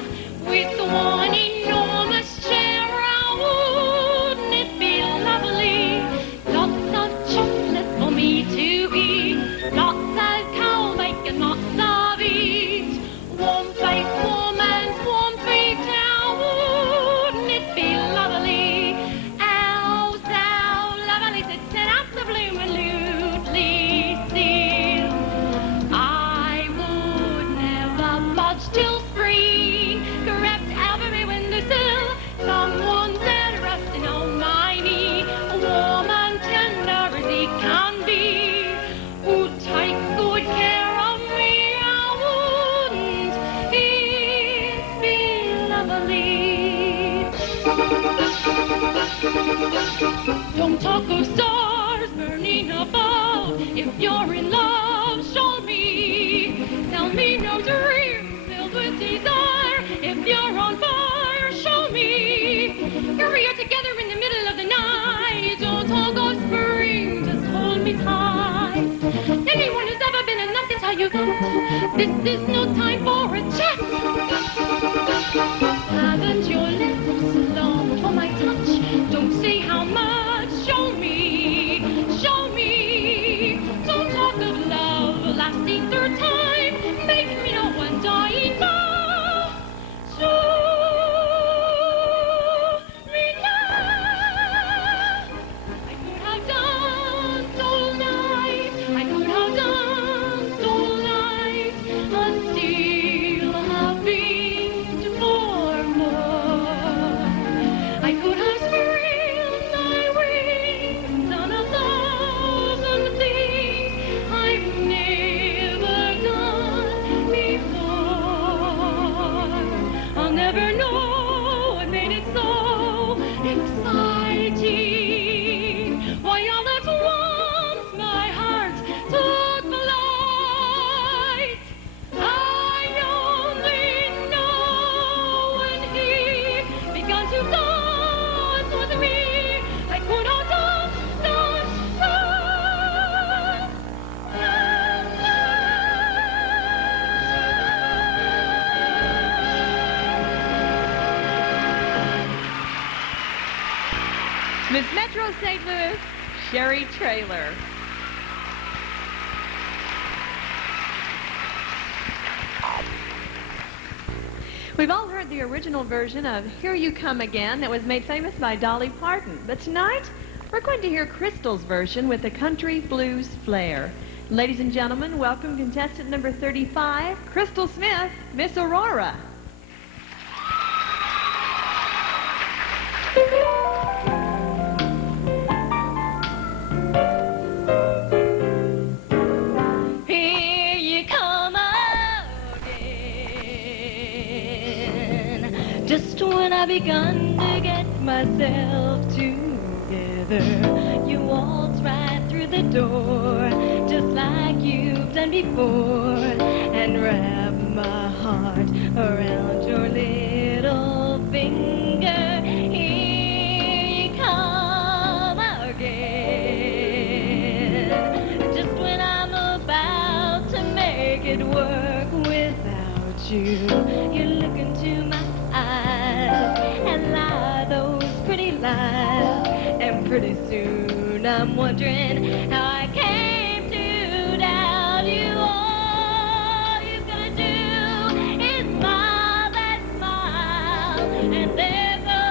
with the one enormous chair. Oh, wouldn't it be lovely? Lots of chocolate for me to eat, lots of cold bacon, lots of eat, warm face, warm hands, warm feet. Oh, wouldn't it be lovely? Oh, so lovely to turn out the blue and loosely seal. I would never budge till spring, grabbed every windowsill. Someone's there resting on my knee, warm and tender as he can be, who takes good care of me. Oh, wouldn't it be lovely? Don't talk of stars burning above. If you're in love, show me. Tell me no dream filled with desire. If you're on fire, show me. Here we are together in the middle of the night. Don't talk of spring, just hold me tight. Anyone who's ever been enough can tell you this is no time for a chat. Haven't your lips longed for my touch? Don't say how much. Show me, show me. Don't talk of love lasting through time. Make me know I'm dying now. Show me now. I could have danced all night. I could have danced all night. And still have been for more. I could have spread my wings on a thousand things I've never done before. I'll never know what made it so exciting. Why all at once my heart took flight. I only know when he began to dance with me, I could have danced, danced, danced, Miss Metro St. Louis, Sherry Traylor. We've all heard the original version of Here You Come Again that was made famous by Dolly Parton. But tonight, we're going to hear Crystal's version with a country blues flair. Ladies and gentlemen, welcome contestant number 35, Crystal Smith, Miss Aurora. Here you come again. Just when I begun to get myself together, you waltz right through the door, just like you've done before, and wrap my heart around your little finger. Here you come again. Just when I'm about you. You look into my eyes and lie those pretty lies. And pretty soon I'm wondering how I came to doubt you. All you've got to do is smile that smile, and there go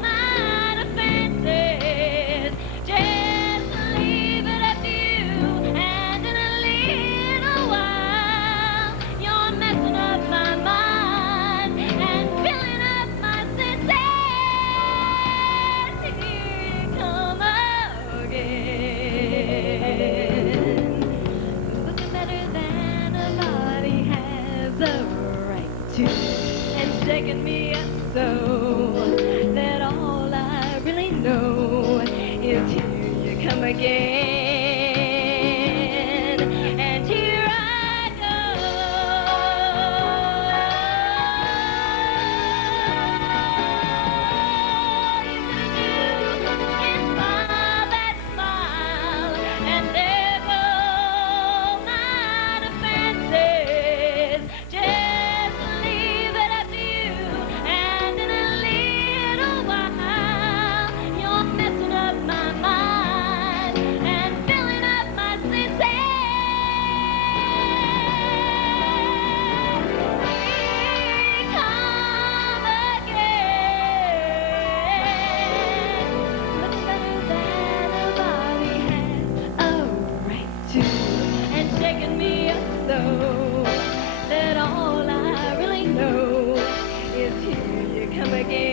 my defenses. Just leave it up to you, and in a little while you're messing up my mind and filling up my senses. Here you come again, looking better than a body has a right to, and shaking me up so that all I really know is here you come again, and here I go. All you gotta do is smile that smile, and there go my defenses. Just leave it up to you, and in a little while you're messing up my mind and filling up my senses. Here you come again, looking better than a body has a right to, and shaking me up so that all I really know is here you come again,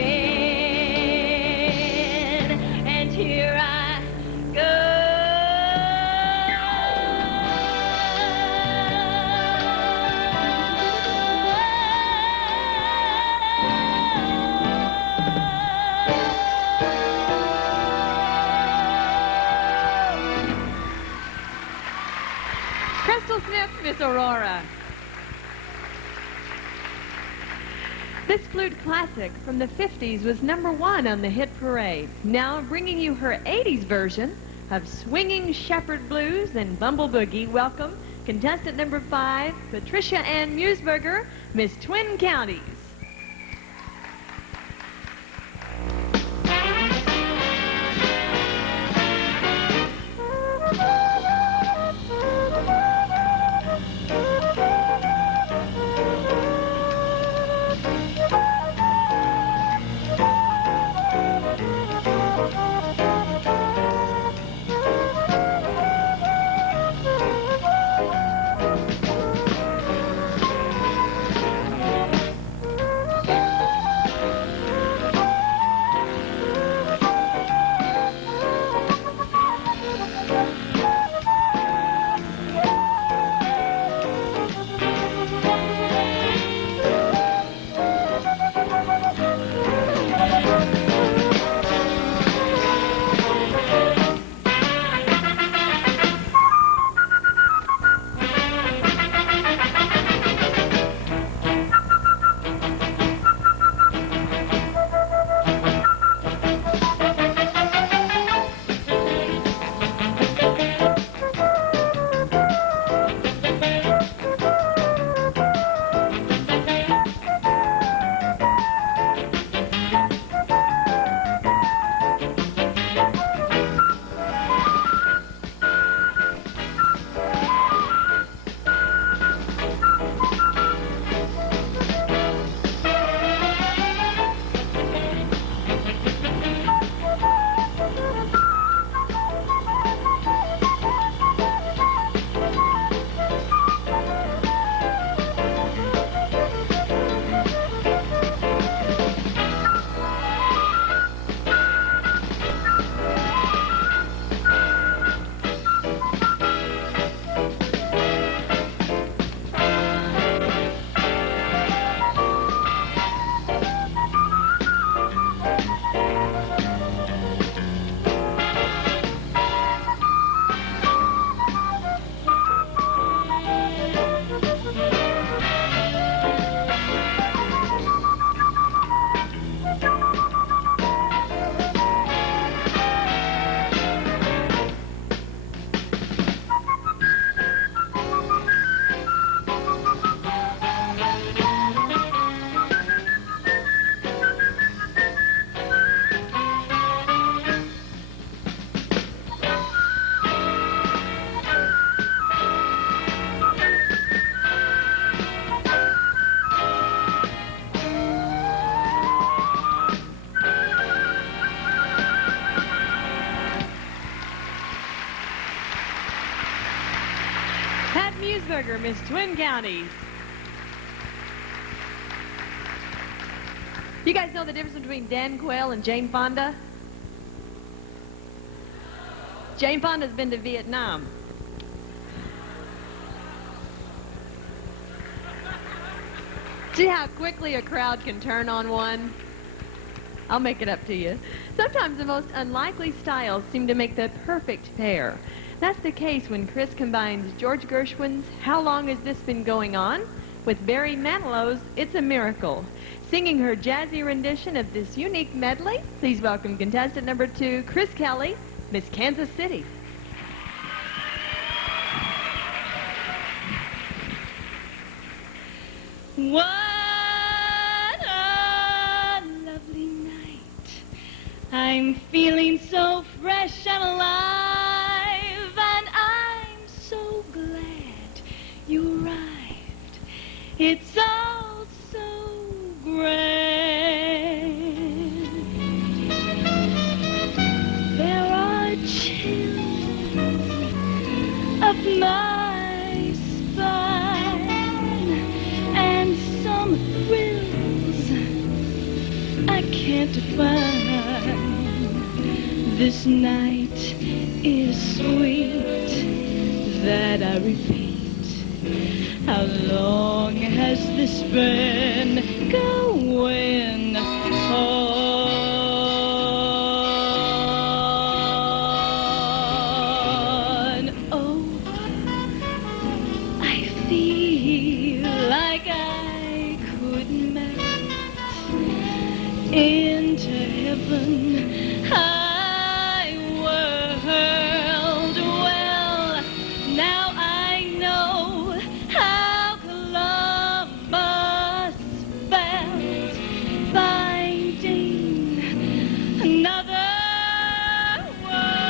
and here I Crystal Smith, Miss Aurora. This flute classic from the 50s was #1 on the hit parade. Now bringing you her 80s version of Swinging Shepherd Blues and Bumble Boogie. Welcome, contestant number 5, Patricia Ann Musburger, Miss Twin Counties. Hamburger, Miss Twin Counties. You guys know the difference between Dan Quayle and Jane Fonda? Jane Fonda's been to Vietnam. See how quickly a crowd can turn on one? I'll make it up to you. Sometimes the most unlikely styles seem to make the perfect pair. That's the case when Chris combines George Gershwin's How Long Has This Been Going On with Barry Manilow's It's a Miracle. Singing her jazzy rendition of this unique medley, please welcome contestant number 2, Chris Kelly, Miss Kansas City. What a lovely night. I'm feeling so fresh and alive, and I'm so glad you arrived. It's all so grand. There are chills up my spine and some thrills I can't define. This night is sweet, that I repeat. How long has this been going on? Oh, I feel like I could melt into heaven. High world, well, now I know how Columbus felt, finding another world.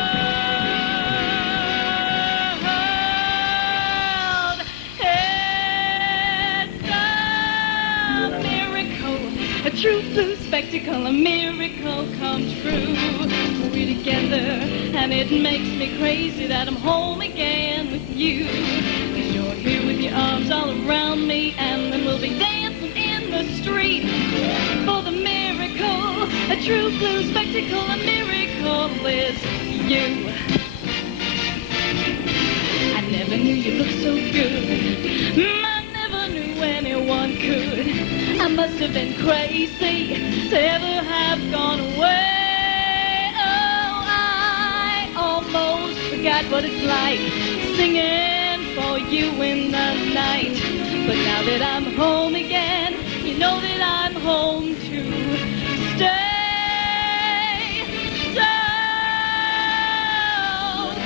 It's a miracle, a true blue spectacle, a miracle come true. We're together, and it makes me crazy that I'm home again with you. 'Cause you're here with your arms all around me, and then we'll be dancing in the street for the miracle, a true blue spectacle, a miracle is you. I never knew you looked so good. I never knew anyone could. I must have been crazy to ever have gone away. Oh, I almost forgot what it's like singing for you in the night. But now that I'm home again, you know that I'm home to stay. So,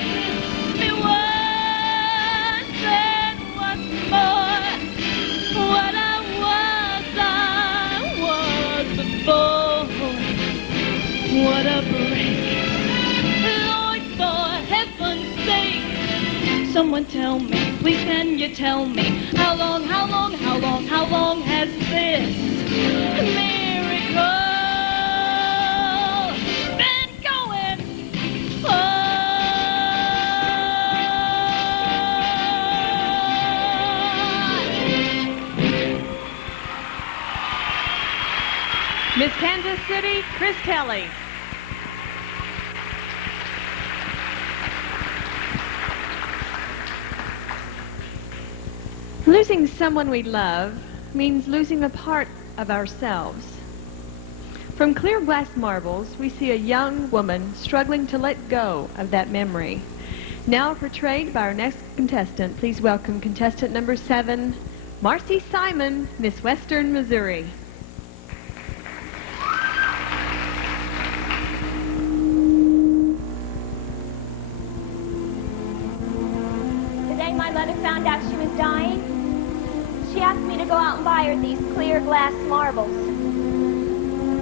kiss me once and once more. What I was before. What a break. Lord, for heaven's sake, someone tell me, please can you tell me, how long has this miracle been going on? Miss Kansas City, Chris Kelly. Losing someone we love means losing a part of ourselves. From clear glass marbles, we see a young woman struggling to let go of that memory. Now portrayed by our next contestant, please welcome contestant number 7, Marcy Simon, Miss Western Missouri. The day my mother found out she was dying, she asked me to go out and buy her these clear glass marbles.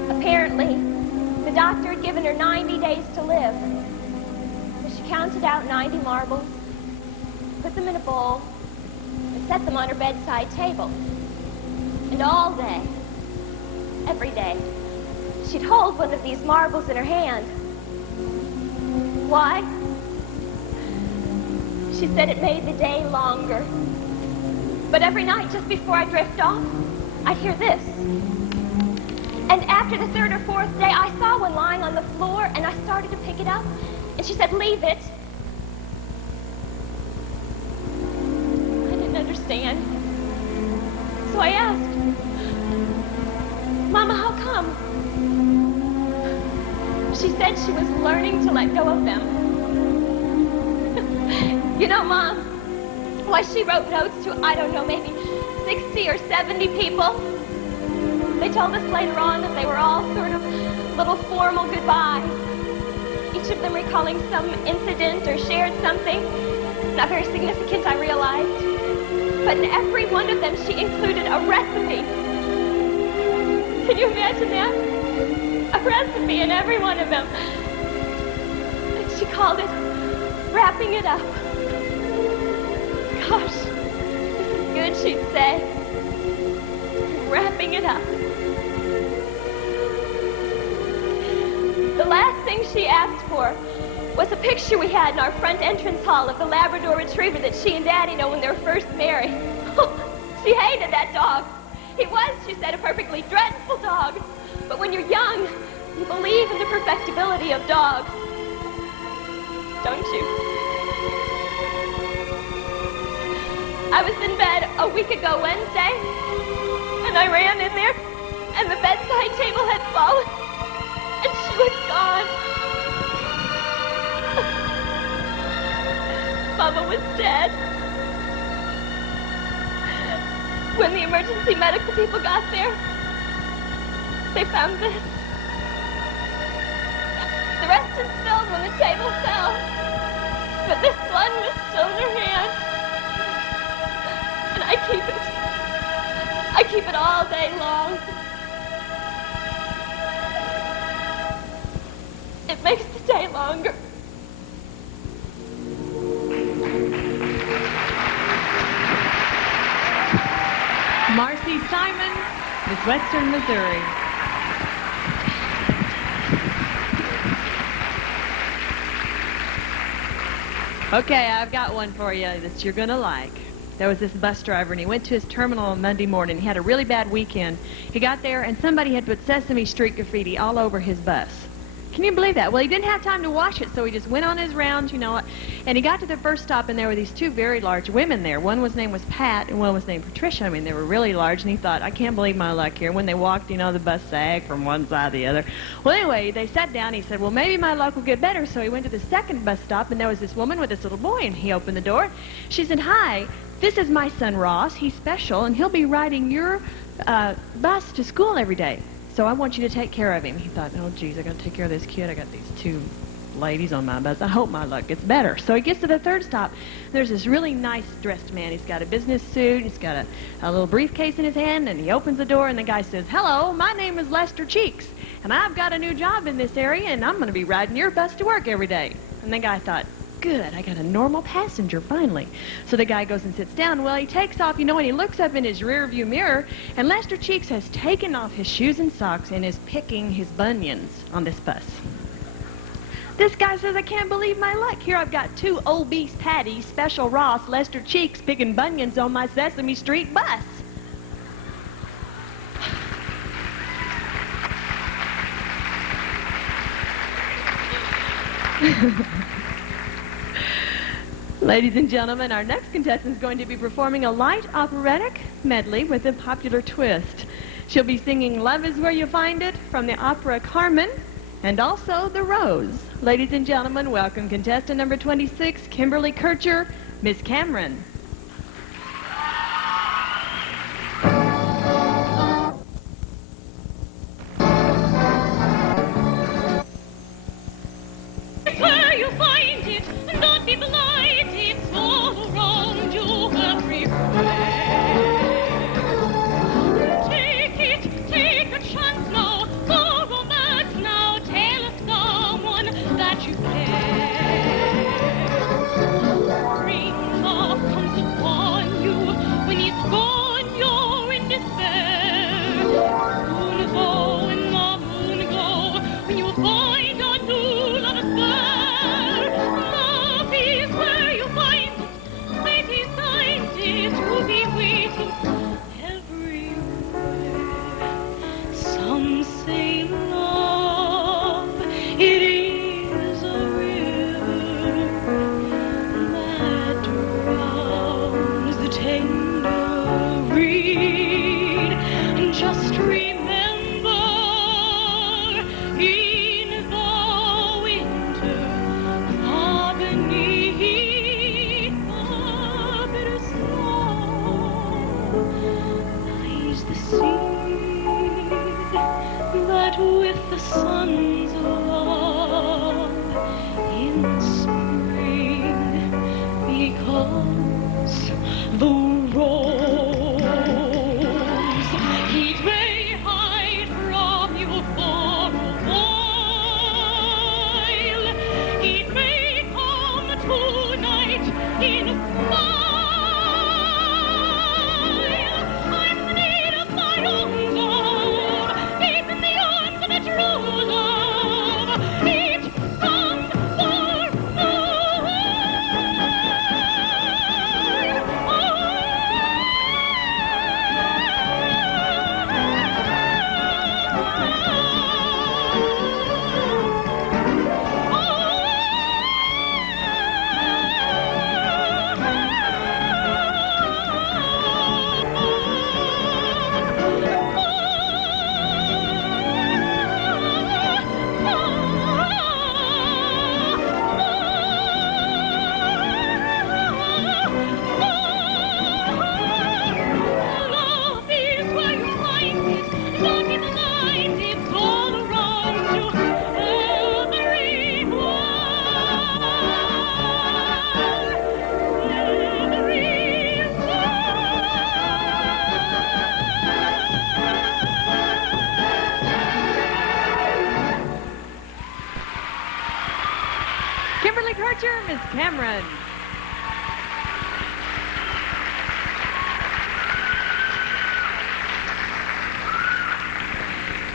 Apparently, the doctor had given her 90 days to live. So she counted out 90 marbles, put them in a bowl, and set them on her bedside table. And all day, every day, she'd hold one of these marbles in her hand. Why? She said it made the day longer. But every night, just before I drift off, I'd hear this. And after the third or fourth day, I saw one lying on the floor, and I started to pick it up. And she said, "Leave it." I didn't understand. So I asked, "Mama, how come?" She said she was learning to let go of them. You know, Mom, why she wrote notes to, I don't know, maybe 60 or 70 people. They told us later on that they were all sort of little formal goodbyes. Each of them recalling some incident or shared something. Not very significant, I realized. But in every one of them, she included a recipe. Can you imagine that? A recipe in every one of them. And she called it wrapping it up. Gosh, this is good, she'd say. Wrapping it up. The last thing she asked for was a picture we had in our front entrance hall of the Labrador Retriever that she and Daddy know when they were first married. She hated that dog. He was, she said, a perfectly dreadful dog. But when you're young, you believe in the perfectibility of dogs. Don't you? I was in bed a week ago Wednesday, and I ran in there, and the bedside table had fallen, and she was gone. Mama was dead. When the emergency medical people got there, they found this. The rest is spilled when the table fell, but this one was still in her hand. And I keep it. I keep it all day long. It makes the day longer. Marcy Simon, Miss Western Missouri. Okay, I've got one for you that you're going to like. There was this bus driver, and he went to his terminal on Monday morning. He had a really bad weekend. He got there, and somebody had put Sesame Street graffiti all over his bus. Can you believe that? Well, he didn't have time to wash it, so he just went on his rounds, you know. And he got to the first stop, and there were these two very large women there. One was named Pat, and one was named Patricia. I mean, they were really large, and he thought, I can't believe my luck here. When they walked, you know, the bus sagged from one side to the other. Well, anyway, they sat down. He said, well, maybe my luck will get better. So he went to the second bus stop, and there was this woman with this little boy, and he opened the door. She said, hi, this is my son Ross. He's special, and he'll be riding your bus to school every day. So I want you to take care of him. He thought, oh, geez, I got to take care of this kid. I got these two ladies on my bus. I hope my luck gets better. So he gets to the third stop. There's this really nice dressed man. He's got a business suit. He's got a little briefcase in his hand, and he opens the door, and the guy says, hello, my name is Lester Cheeks, and I've got a new job in this area, and I'm going to be riding your bus to work every day. And the guy thought, good, I got a normal passenger finally. So the guy goes and sits down. Well, he takes off, you know, and he looks up in his rear view mirror, and Lester Cheeks has taken off his shoes and socks and is picking his bunions on this bus. This guy says, I can't believe my luck. Here I've got two obese Patties, Special Ross, Lester Cheeks picking bunions on my Sesame Street bus. Ladies and gentlemen, our next contestant is going to be performing a light operatic medley with a popular twist. She'll be singing Love Is Where You Find It from the opera Carmen and also The Rose. Ladies and gentlemen, welcome contestant number 26, Kimberly Kircher, Miss Cameron. Where you find it, and don't be blind, it's all around you everywhere. Take a chance now, for romance now, tell someone that you care. Bring love, come It is a river that drowns the tender reed. Just remember, in the winter, far beneath the bitter snow, lies the seed that with the sun's love in spring becomes the rose. It may hide from you for a while. It may come tonight in a while. I'm the need of my own love, deep in the arms of a true love. It comes for love is where you find it, love in the mind, it's all around you, everywhere, Kimberly Kircher, Miss Cameron.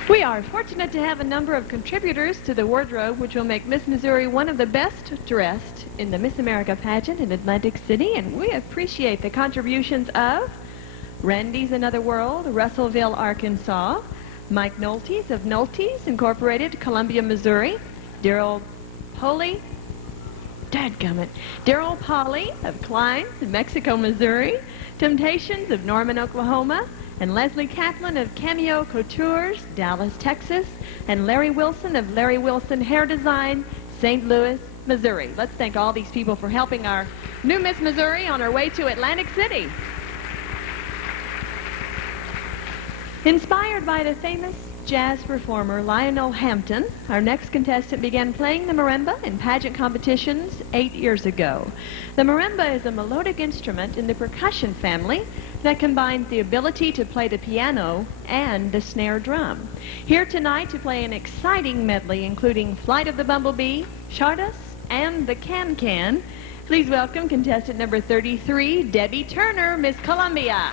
We are fortunate to have a number of contributors to the wardrobe, which will make Miss Missouri one of the best dressed in the Miss America pageant in Atlantic City, and we appreciate the contributions of Randy's Another World, Russellville, Arkansas, Mike Noltes of Noltes Incorporated, Columbia, Missouri, Daryl Polly, Daryl Polly of Klein, Mexico, Missouri, Temptations of Norman, Oklahoma, and Leslie Kaplan of Cameo Coutures, Dallas, Texas, and Larry Wilson of Larry Wilson Hair Design, St. Louis, Missouri. Let's thank all these people for helping our new Miss Missouri on her way to Atlantic City. Inspired by the famous jazz performer Lionel Hampton, our next contestant began playing the marimba in pageant competitions 8 years ago. The marimba is a melodic instrument in the percussion family that combines the ability to play the piano and the snare drum. Here tonight to play an exciting medley including Flight of the Bumblebee, Stardust, and the Can-Can, please welcome contestant number 33, Debbie Turner, Miss Columbia.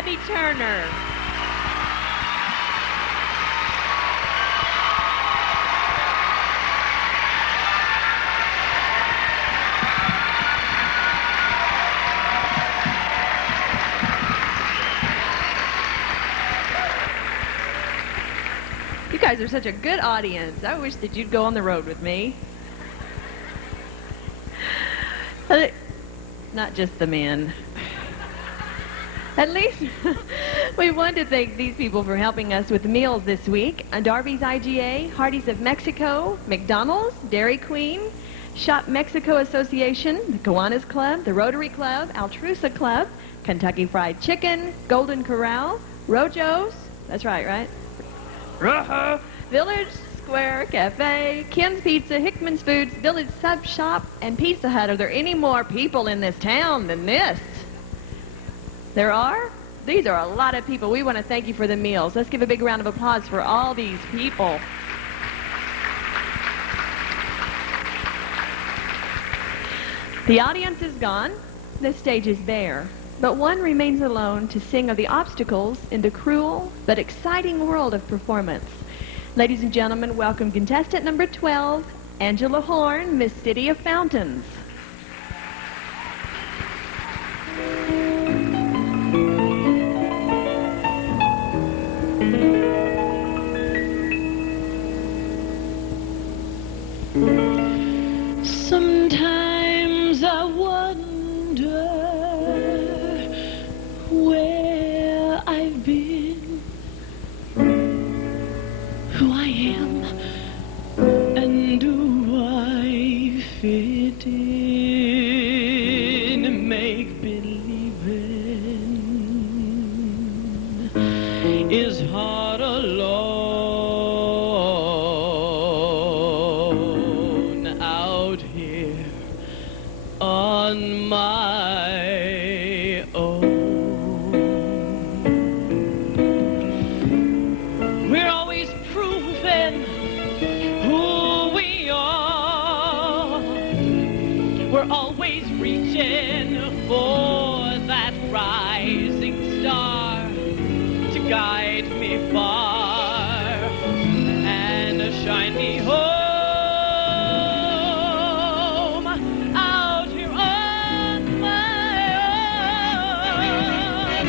Debbie Turner. You guys are such a good audience. I wish that you'd go on the road with me. Not just the men. At least we want to thank these people for helping us with meals this week. Darby's IGA, Hardee's of Mexico, McDonald's, Dairy Queen, Shop Mexico Association, the Kiwanis Club, the Rotary Club, Altrusa Club, Kentucky Fried Chicken, Golden Corral, Rojo's, that's right? Village Square Cafe, Ken's Pizza, Hickman's Foods, Village Sub Shop, and Pizza Hut. Are there any more people in this town than this? There are? These are a lot of people. We want to thank you for the meals. Let's give a big round of applause for all these people. The audience is gone. The stage is bare. But one remains alone to sing of the obstacles in the cruel but exciting world of performance. Ladies and gentlemen, welcome contestant number 12, Angela Horn, Miss City of Fountains. Sometimes I wonder where I've been, who I am, and do I fit in make-believing is hard alone out here on my own. We're always proving who we are. We're always reaching for that rising star to guide me far and shine me home. Out here on my own.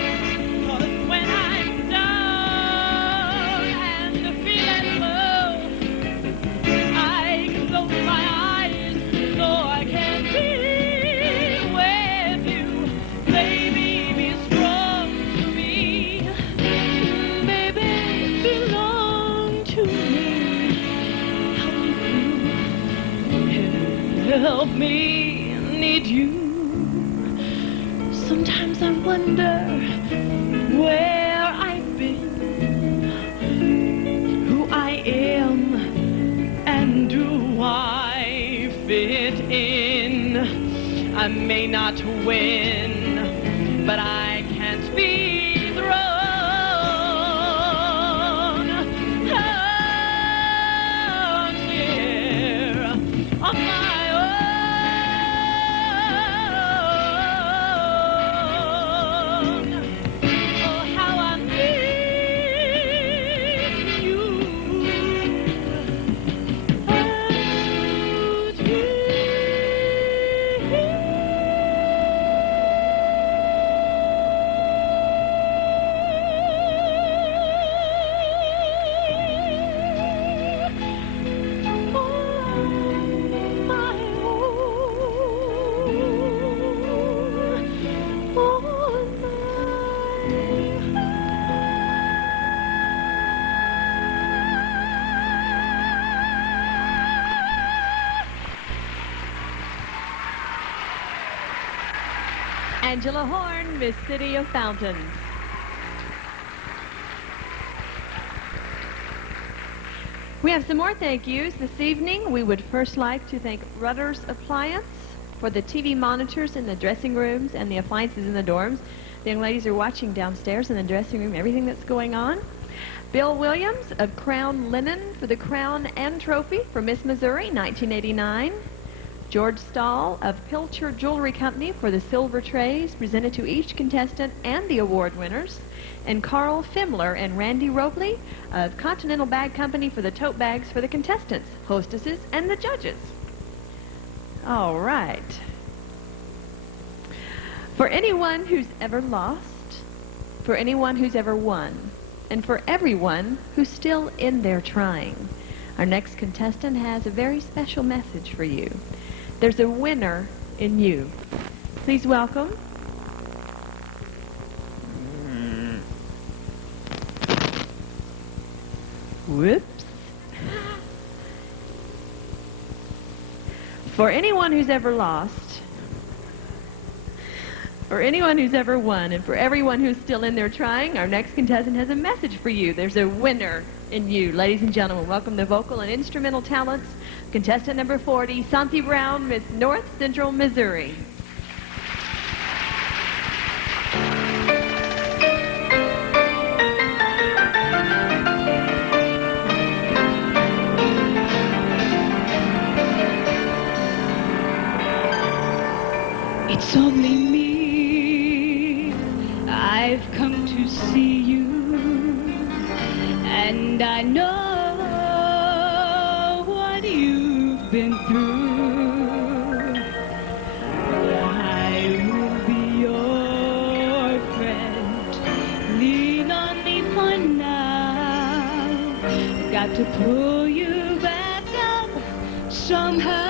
'Cause when I'm down and feeling low, I close my eyes so I can be with you. Baby, be strong to me. Baby, belong to me. Help me need you. Sometimes I wonder where I've been, who I am, and do I fit in. I may not win, but I can't be thrown out here on my own. Oh, how I need you. Out Angela Horn, Miss City of Fountains. We have some more thank yous this evening. We would first like to thank Rutter's Appliance for the TV monitors in the dressing rooms and the appliances in the dorms. The young ladies are watching downstairs in the dressing room everything that's going on. Bill Williams of Crown Linen for the crown and trophy for Miss Missouri 1989. George Stahl of Pilcher Jewelry Company for the silver trays presented to each contestant and the award winners, and Carl Fimmler and Randy Robley of Continental Bag Company for the tote bags for the contestants, hostesses, and the judges. All right. For anyone who's ever lost, for anyone who's ever won, and for everyone who's still in there trying, our next contestant has a very special message for you. There's a winner in you. Please welcome. Whoops. For anyone who's ever lost, for anyone who's ever won, and for everyone who's still in there trying, our next contestant has a message for you. There's a winner in you. Ladies and gentlemen, welcome the vocal and instrumental talents, contestant number 40, Santi Brown, Miss North Central Missouri. It's only me. I've come to see you, and I know what you've been through. I will be your friend. Lean on me for now. Got to pull you back up somehow.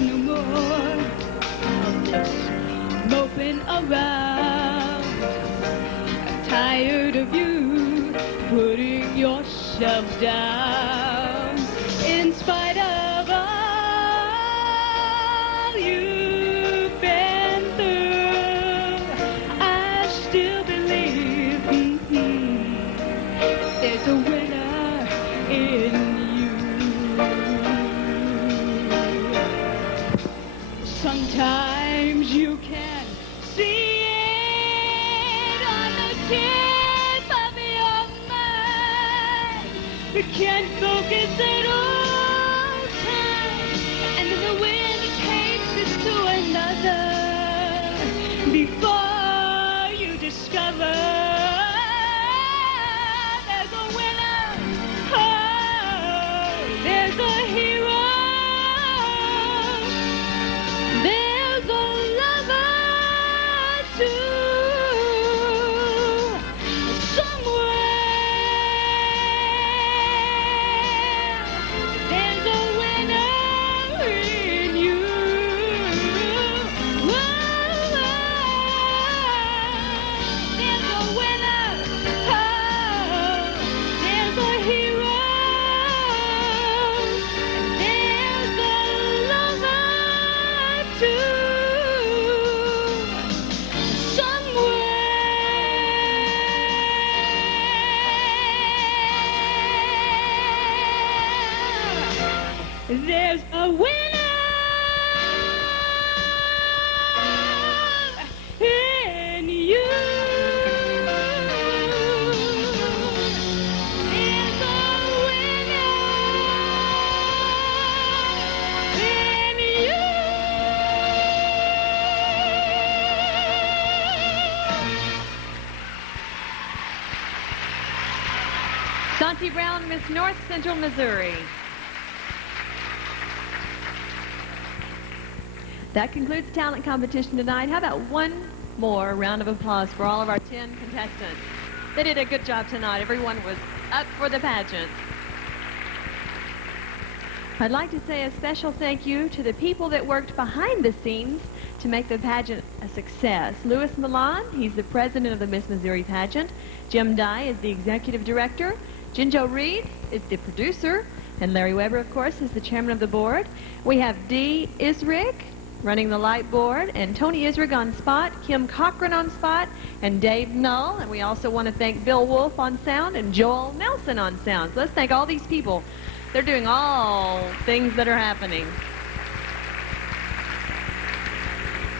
No more just moping around. I'm tired of you putting yourself down. In spite of all you've been through, I still believe there's a winner in you. Sometimes you can see it on the tip of your mind. You can't focus at all times, and then the wind takes us to another before you discover there's a winner. Oh, there's a hero. There's a lover too, somewhere. There's a winner in you. Whoa, there's a winner. Oh, there's a hero. There's a lover too. There's a winner in you. There's a winner in you. Santi Brown, Miss North Central Missouri. That concludes the talent competition tonight. How about one more round of applause for all of our 10 contestants? They did a good job tonight. Everyone was up for the pageant. I'd like to say a special thank you to the people that worked behind the scenes to make the pageant a success. Louis Milan, he's the president of the Miss Missouri pageant. Jim Dye is the executive director. Jinjo Reed is the producer. And Larry Weber, of course, is the chairman of the board. We have Dee Isrig running the light board, and Tony Isrig on spot, Kim Cochran on spot, and Dave Null. And we also want to thank Bill Wolf on sound and Joel Nelson on sound. So let's thank all these people. They're doing all things that are happening.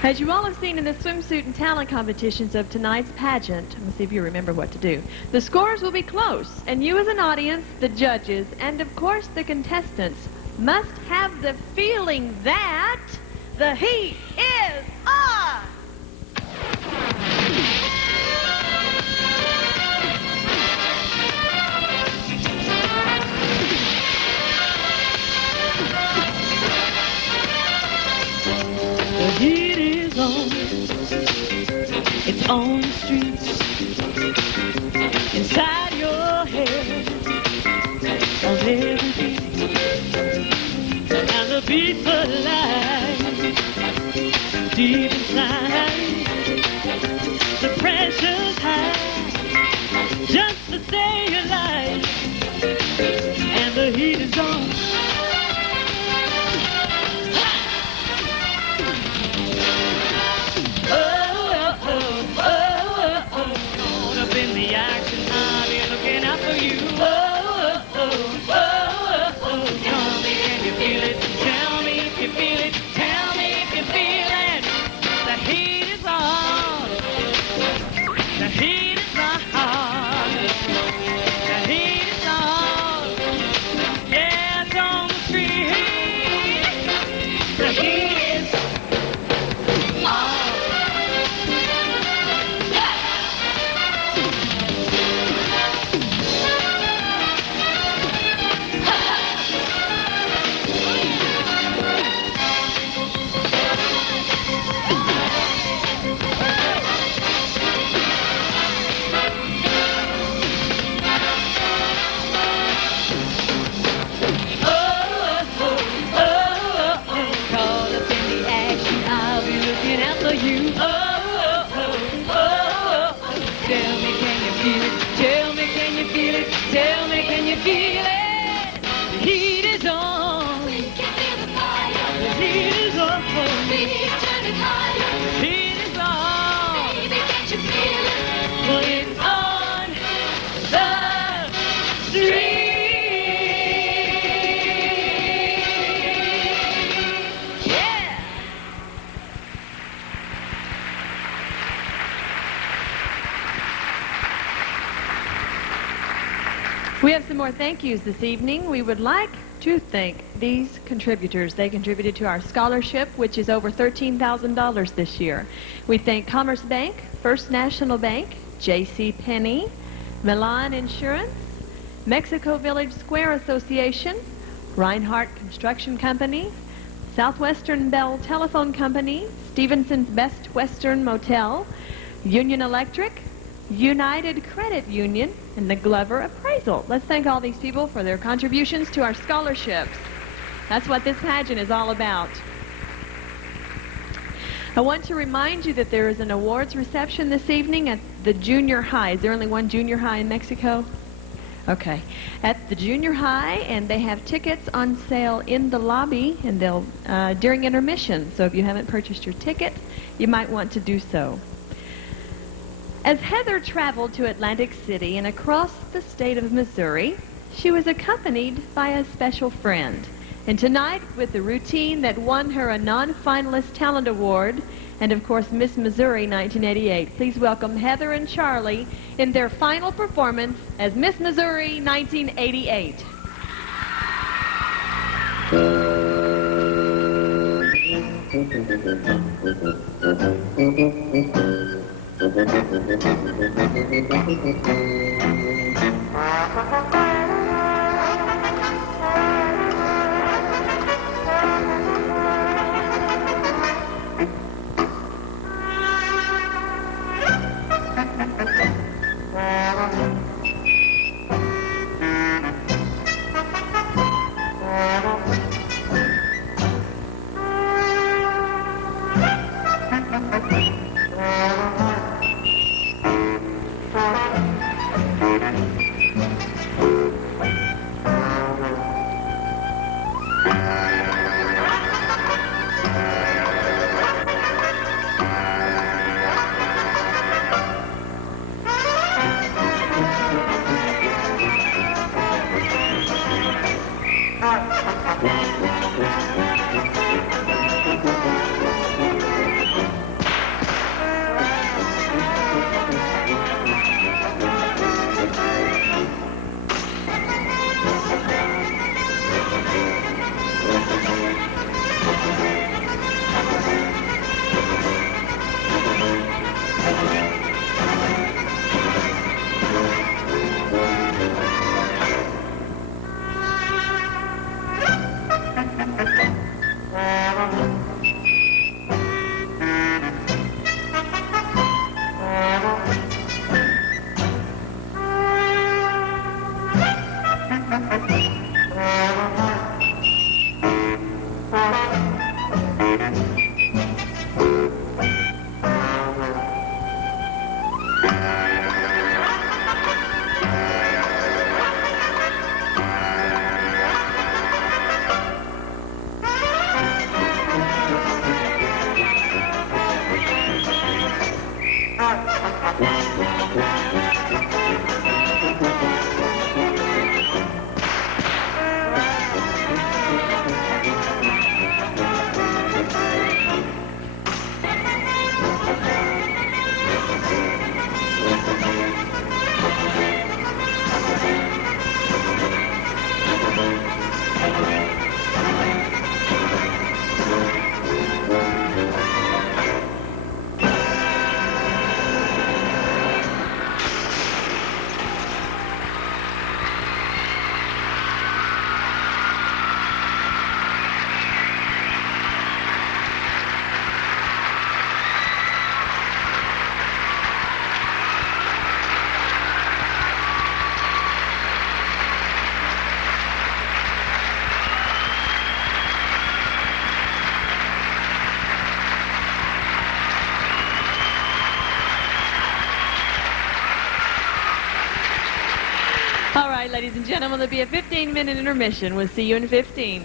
As you all have seen in the swimsuit and talent competitions of tonight's pageant, let's see if you remember what to do. The scores will be close, and you as an audience, the judges, and of course the contestants must have the feeling that the heat is on! The heat is on. It's on the streets, inside your head, on every beat, and the beats alive, deep inside. The pressure's high, just to stay alive, and the heat is on. We have some more thank yous this evening. We would like to thank these contributors. They contributed to our scholarship, which is over $13,000 this year. We thank Commerce Bank, First National Bank, J.C. Penney, Milan Insurance, Mexico Village Square Association, Reinhardt Construction Company, Southwestern Bell Telephone Company, Stevenson's Best Western Motel, Union Electric, United Credit Union, and the Glover Appraisal. Let's thank all these people for their contributions to our scholarships. That's what this pageant is all about. I want to remind you that there is an awards reception this evening at the junior high. Is there only one junior high in Mexico? Okay. At the junior high, and they have tickets on sale in the lobby, and they'll during intermission. So if you haven't purchased your ticket, you might want to do so. As Heather traveled to Atlantic City and across the state of Missouri, she was accompanied by a special friend. And tonight, with the routine that won her a non-finalist talent award, and of course Miss Missouri 1988, please welcome Heather and Charlie in their final performance as Miss Missouri 1988. All right, ladies and gentlemen, there'll be a 15-minute intermission. We'll see you in 15.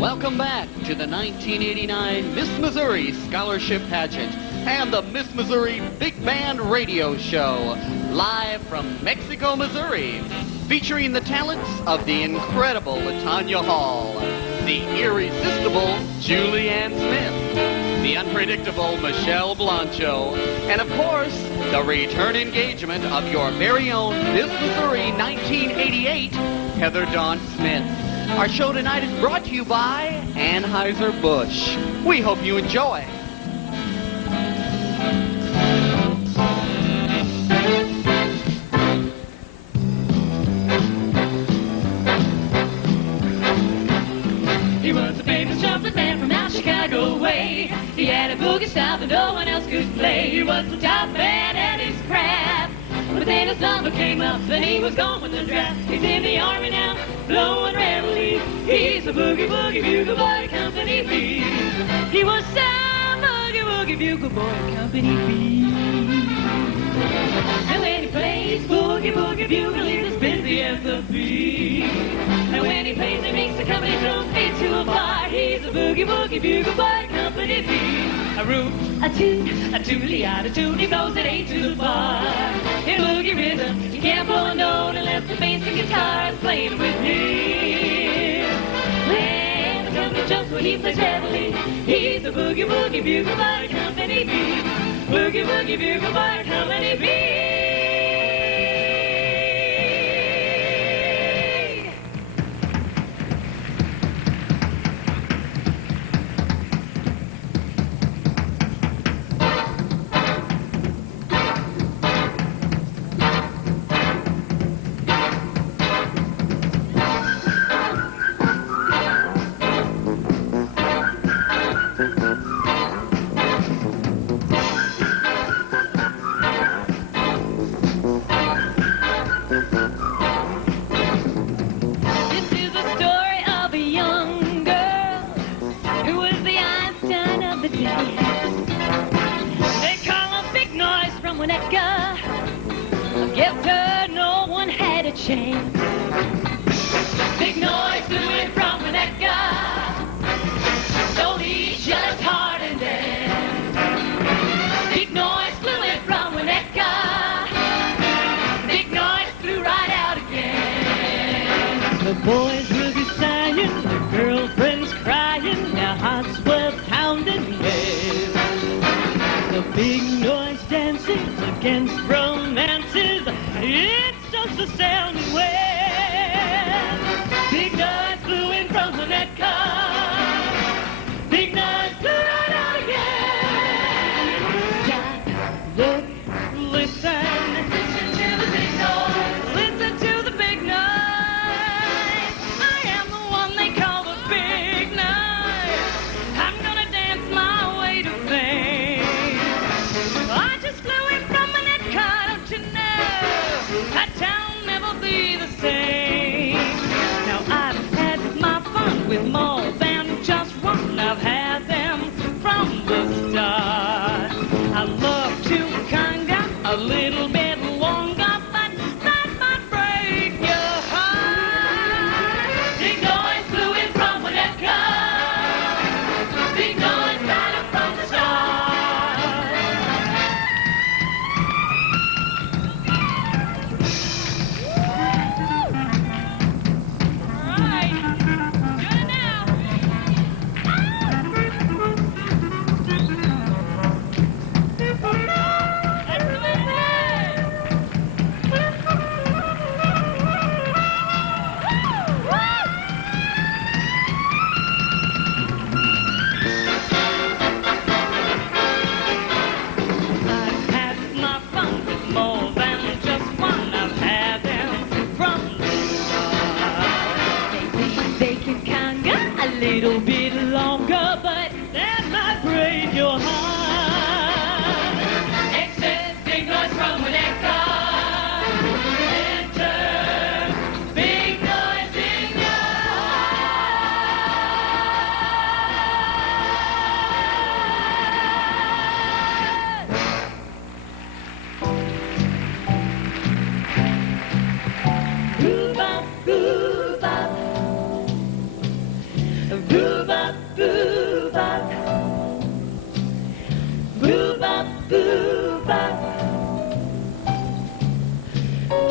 Welcome back to the 1989 Miss Missouri Scholarship Pageant and the Miss Missouri Big Band Radio Show, live from Mexico, Missouri, featuring the talents of the incredible LaTanya Hall, the irresistible Julianne Smith, the unpredictable Michelle Blancho, and of course, the return engagement of your very own Miss Missouri 1988, Heather Dawn Smith. Our show tonight is brought to you by Anheuser-Busch. We hope you enjoy. He was a famous chocolate man from out Chicago way. He had a boogie style that no one else could play. He was the top man at his craft. But then his number came up and he was gone with the draft. He's in the army now, blowing reveille. He's a boogie woogie bugle boy, Company B. He was some boogie woogie bugle boy, Company B. And when he plays boogie woogie bugle, he's as busy as the bee. And when he plays, he makes the company from 8 to a bar. He's a boogie woogie bugle boy, Company B. A root, a toot, a tootly-eyed toot. He blows it 8 to the bar. In boogie rhythm, you can't blow a note unless the bass and guitar is playing with him. When the company jumps when he plays heavily, he's a boogie woogie bugle boy, Company B. Boogie woogie bugle boy, Company B. Big noise flew in from Winnetka, so he shut his heart and then. Big noise flew in from Winnetka, big noise flew right out again. The boys will be sighing, the girlfriends crying, their hearts were pounding, yes. The big noise dances against romances, it's just a sounding way. Big noise flew in from the net car. Big noise flew right out again. Stop, look, listen. Listen to the big noise. Listen to the big noise. I am the one they call the big noise. I'm gonna dance my way to fame. I just flew in from the net car, don't you know?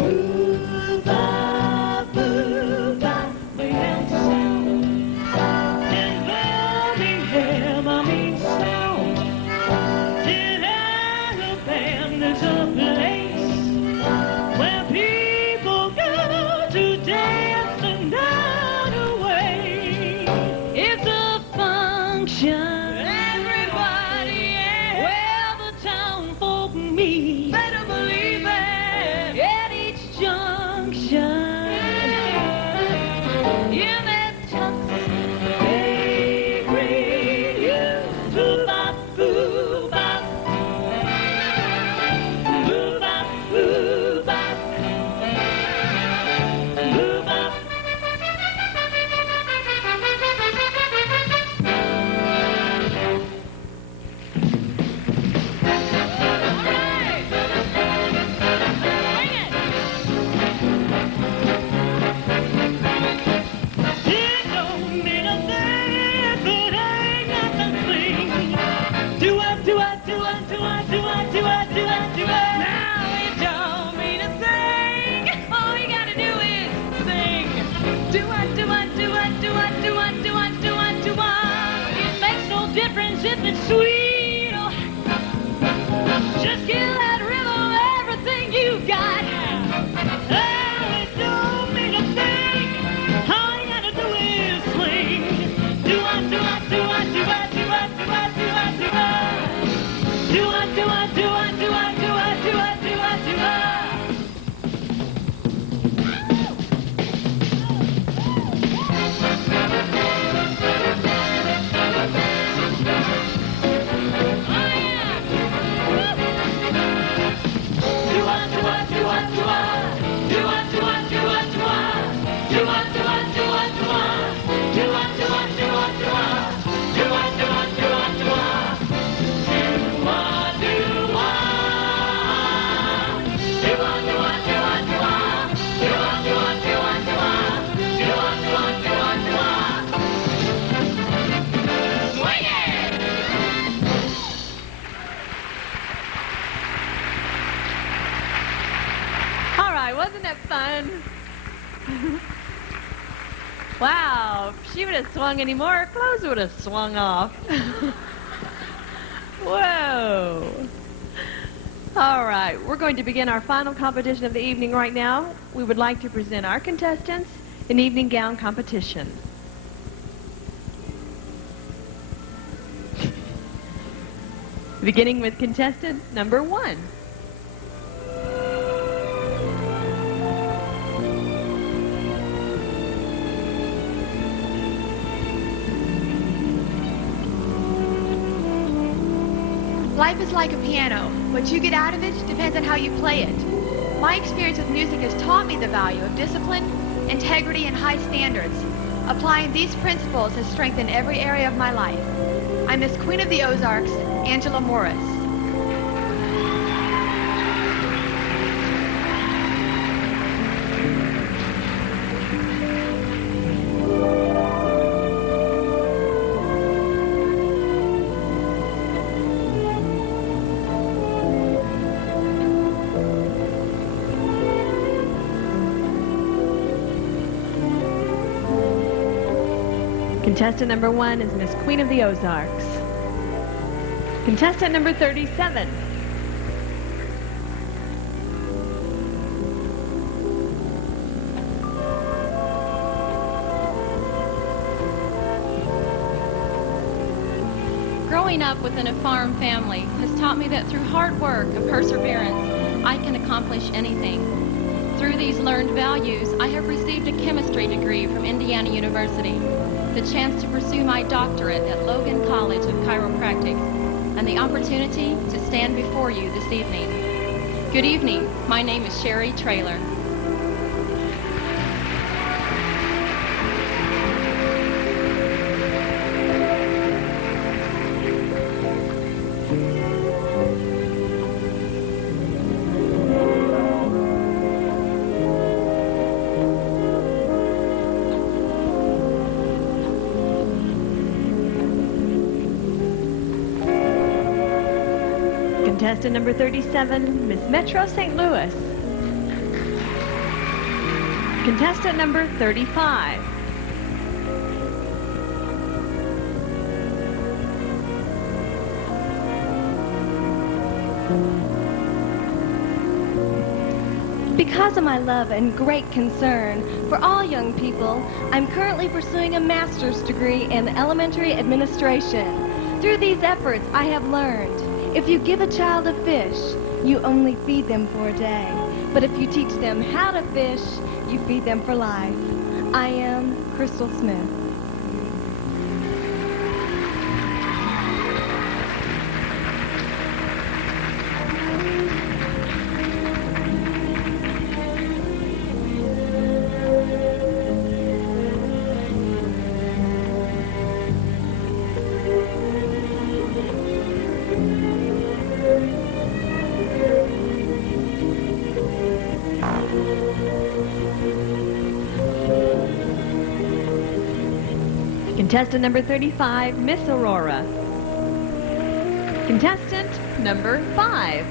Boo-bop, boo-bop, way down south. In Birmingham, I mean South. In Alabama, there's a place where people go to dance the night away. It's a function. Everybody, yeah. Where the town folk meet. Better believe it. At each junction. In that tux, they greet you. Boo-bop, boo-bop. Boo-bop, boo-bop. Boo-bop. It don't mean a thing if it ain't got the thing. Do-I. Now it don't mean a thing. All you gotta do is sing. Do-I. It makes no difference if it's sweet or just give that rhythm everything you got. Oh, it don't mean a thing. All you gotta do is swing. Do-I. All right, wasn't that fun? Wow, if she would have swung any more, her clothes would have swung off. Whoa. All right, we're going to begin our final competition of the evening right now. We would like to present our contestants in evening gown competition. Beginning with contestant number 1. Life is like a piano. What you get out of it depends on how you play it. My experience with music has taught me the value of discipline, integrity, and high standards. Applying these principles has strengthened every area of my life. I'm Miss Queen of the Ozarks, Angela Morris. Contestant number 1 is Miss Queen of the Ozarks. Contestant number 37. Growing up within a farm family has taught me that through hard work and perseverance, I can accomplish anything. Through these learned values, I have received a chemistry degree from Indiana University, the chance to pursue my doctorate at Logan College of Chiropractic, and the opportunity to stand before you this evening. Good evening. My name is Sherry Traylor. Contestant number 37, Miss Metro St. Louis. Contestant number 35. Because of my love and great concern for all young people, I'm currently pursuing a master's degree in elementary administration. Through these efforts, I have learned, if you give a child a fish, you only feed them for a day. But if you teach them how to fish, you feed them for life. I am Crystal Smith. Contestant number 35, Miss Aurora. Contestant number 5.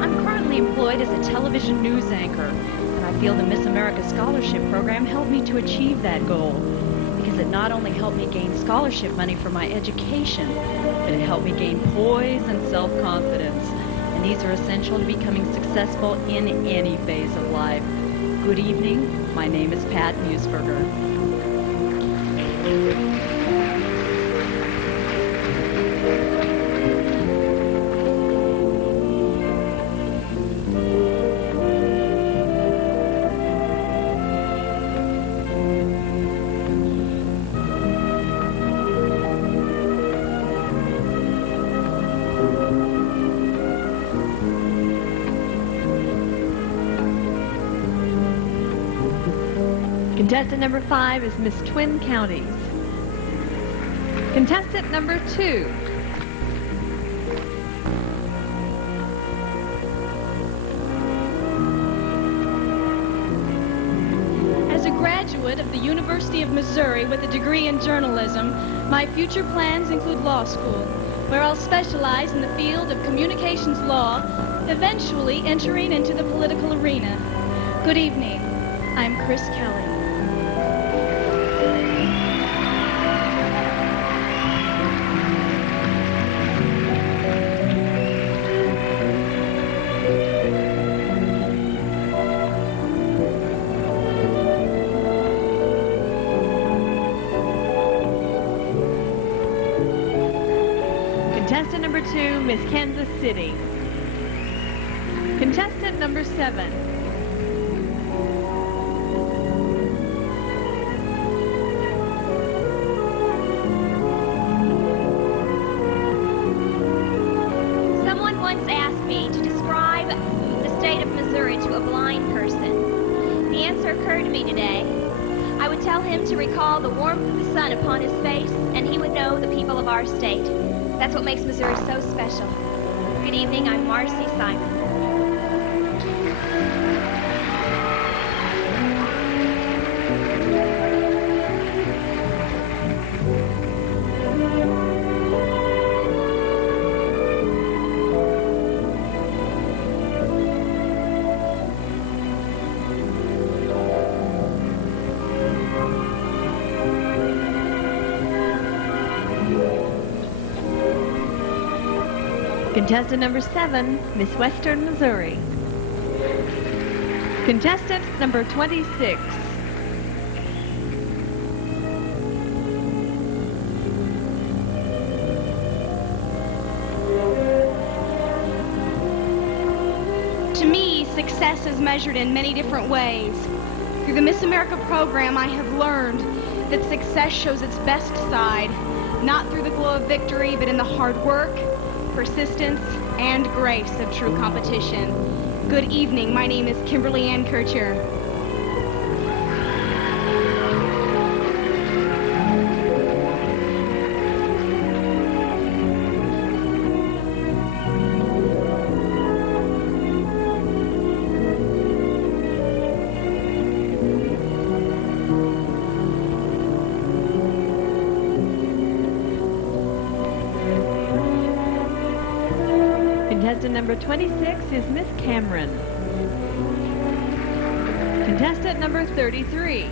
I'm currently employed as a television news anchor, and I feel the Miss America Scholarship Program helped me to achieve that goal, because it not only helped me gain scholarship money for my education, but it helped me gain poise and self-confidence. And these are essential to becoming successful in any phase of life. Good evening. My name is Pat Musburger. Contestant number 5 is Miss Twin Counties. Contestant number 2. As a graduate of the University of Missouri with a degree in journalism, my future plans include law school, where I'll specialize in the field of communications law, eventually entering into the political arena. Good evening. I'm Chris Kelly. Contestant number 2, Miss Kansas City. Contestant number 7. Someone once asked me to describe the state of Missouri to a blind person. The answer occurred to me today. I would tell him to recall the warmth of the sun upon his face, and he would know the people of our state. That's what makes Missouri so special. Good evening, I'm Marcy Simon. Contestant number 7, Miss Western Missouri. Contestant number 26. To me, success is measured in many different ways. Through the Miss America program, I have learned that success shows its best side, not through the glow of victory, but in the hard work, persistence, and grace of true competition. Good evening. My name is Kimberly Ann Kircher. Contestant number 26 is Miss Cameron. Contestant number 33.